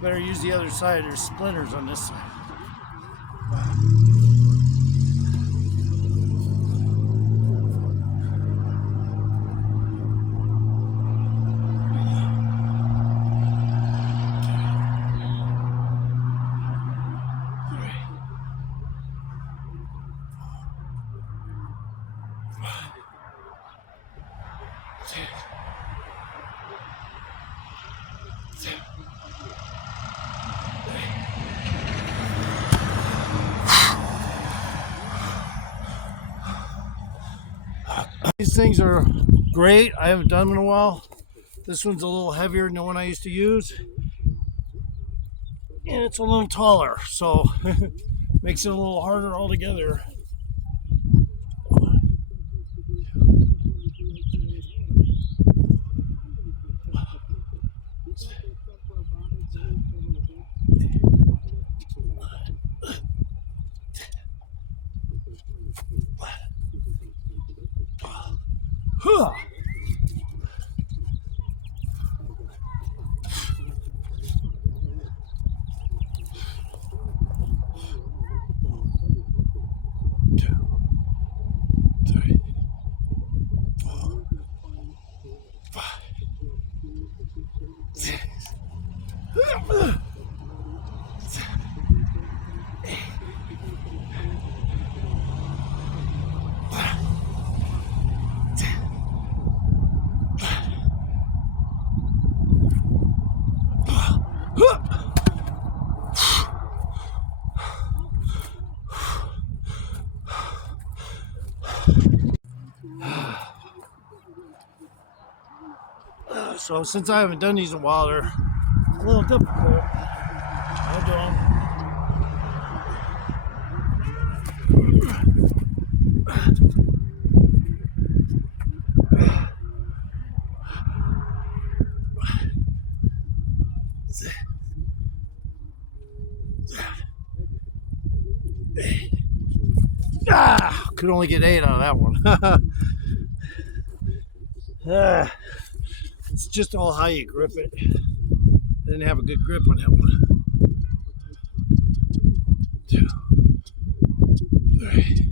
Better use the other side. There's splinters on this side. These things are great. I haven't done them in a while. This one's a little heavier than the one I used to use. And it's a little taller, so makes it a little harder altogether. So since I haven't done these in a while, they're a little difficult. I'll do them. Could only get 8 out of that one. It's just all how you grip it. I didn't have a good grip on that one. 2, 3,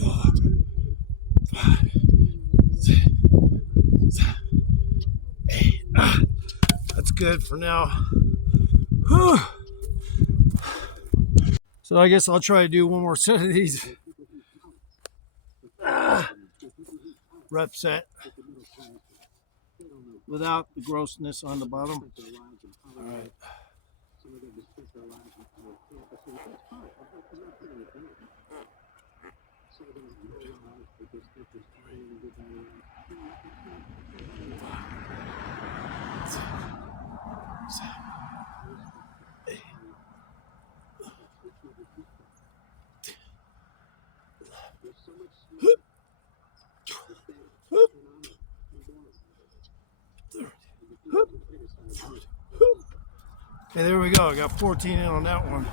4, 5, 6, 7, 8. That's good for now. Whew. So I guess I'll try to do one more set of these. Rep set without the grossness on the bottom. All right. Okay, there we go. I got 14 in on that one.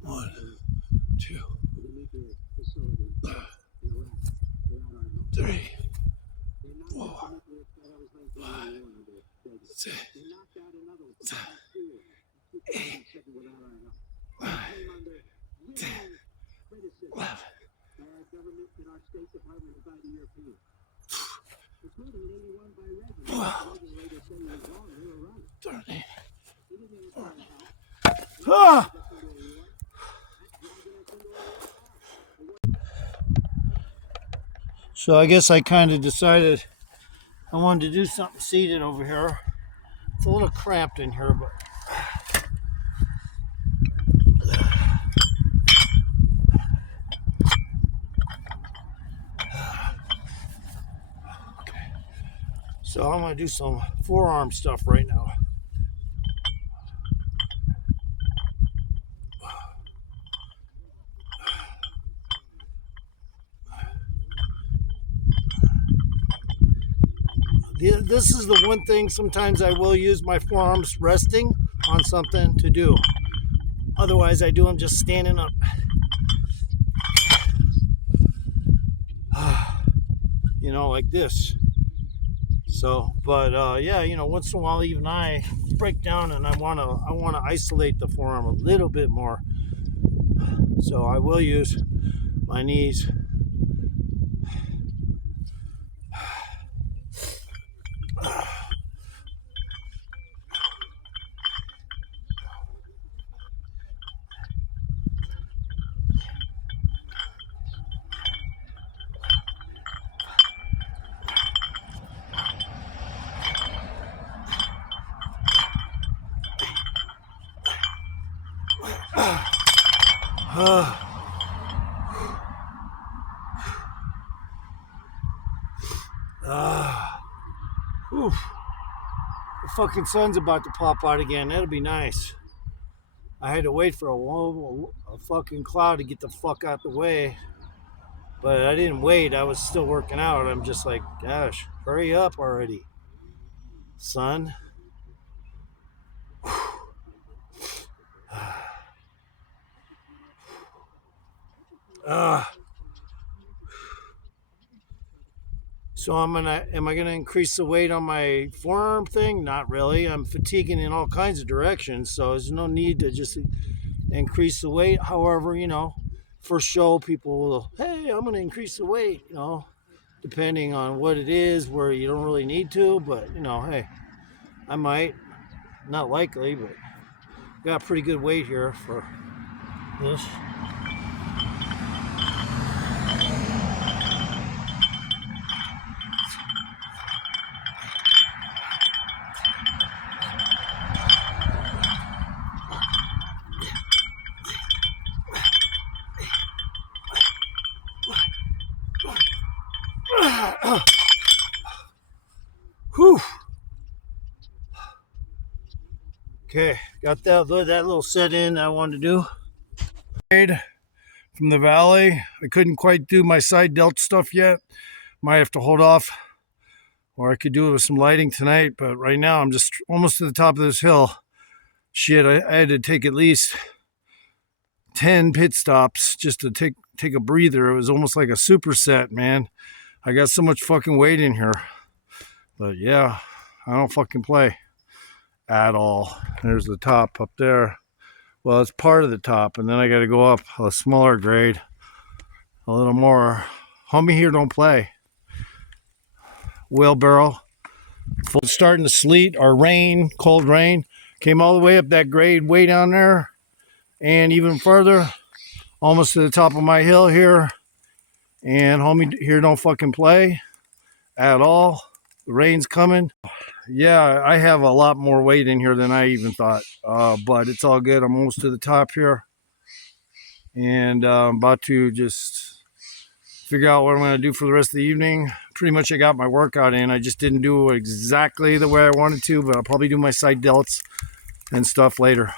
One, 2, 3, 4, 5, 6, 7, 8, 9, 10, 11, 12, 13. Ah! So I guess I kind of decided I wanted to do something seated over here. It's a little cramped in here, but okay. So I'm going to do some forearm stuff right now. This is the one thing sometimes I will use my forearms resting on something to do. Otherwise, I do them just standing up. You know, like this. So, but yeah, you know, once in a while, even I break down and I want to isolate the forearm a little bit more. So I will use my knees. The fucking sun's about to pop out again. That'll be nice. I had to wait for a fucking cloud to get the fuck out the way. But I didn't wait. I was still working out. I'm just like, gosh, hurry up already, son. So am I gonna increase the weight on my forearm thing? Not really. I'm fatiguing in all kinds of directions, so there's no need to just increase the weight. However, you know, for show, people will, hey, I'm gonna increase the weight, you know, depending on what it is, where you don't really need to, but you know, hey, I might. Not likely, but got pretty good weight here for this. Whew. Okay, got that little set in I wanted to do. From the valley, I couldn't quite do my side delt stuff yet. Might have to hold off, or I could do it with some lighting tonight. But right now, I'm just almost to the top of this hill. Shit, I had to take at least 10 pit stops just to take a breather. It was almost like a superset, man. I got so much fucking weight in here. But yeah, I don't fucking play at all. There's the top up there. Well, it's part of the top, and then I got to go up a smaller grade, a little more. Homie here don't play. Wheelbarrow. It's starting to sleet or rain, cold rain. Came all the way up that grade way down there, and even further, almost to the top of my hill here. And homie here don't fucking play at all. The rain's coming. Yeah, I have a lot more weight in here than I even thought, but it's all good. I'm almost to the top here, and I'm about to just figure out what I'm going to do for the rest of the evening. Pretty much I got my workout in. I just didn't do it exactly the way I wanted to, but I'll probably do my side delts and stuff later.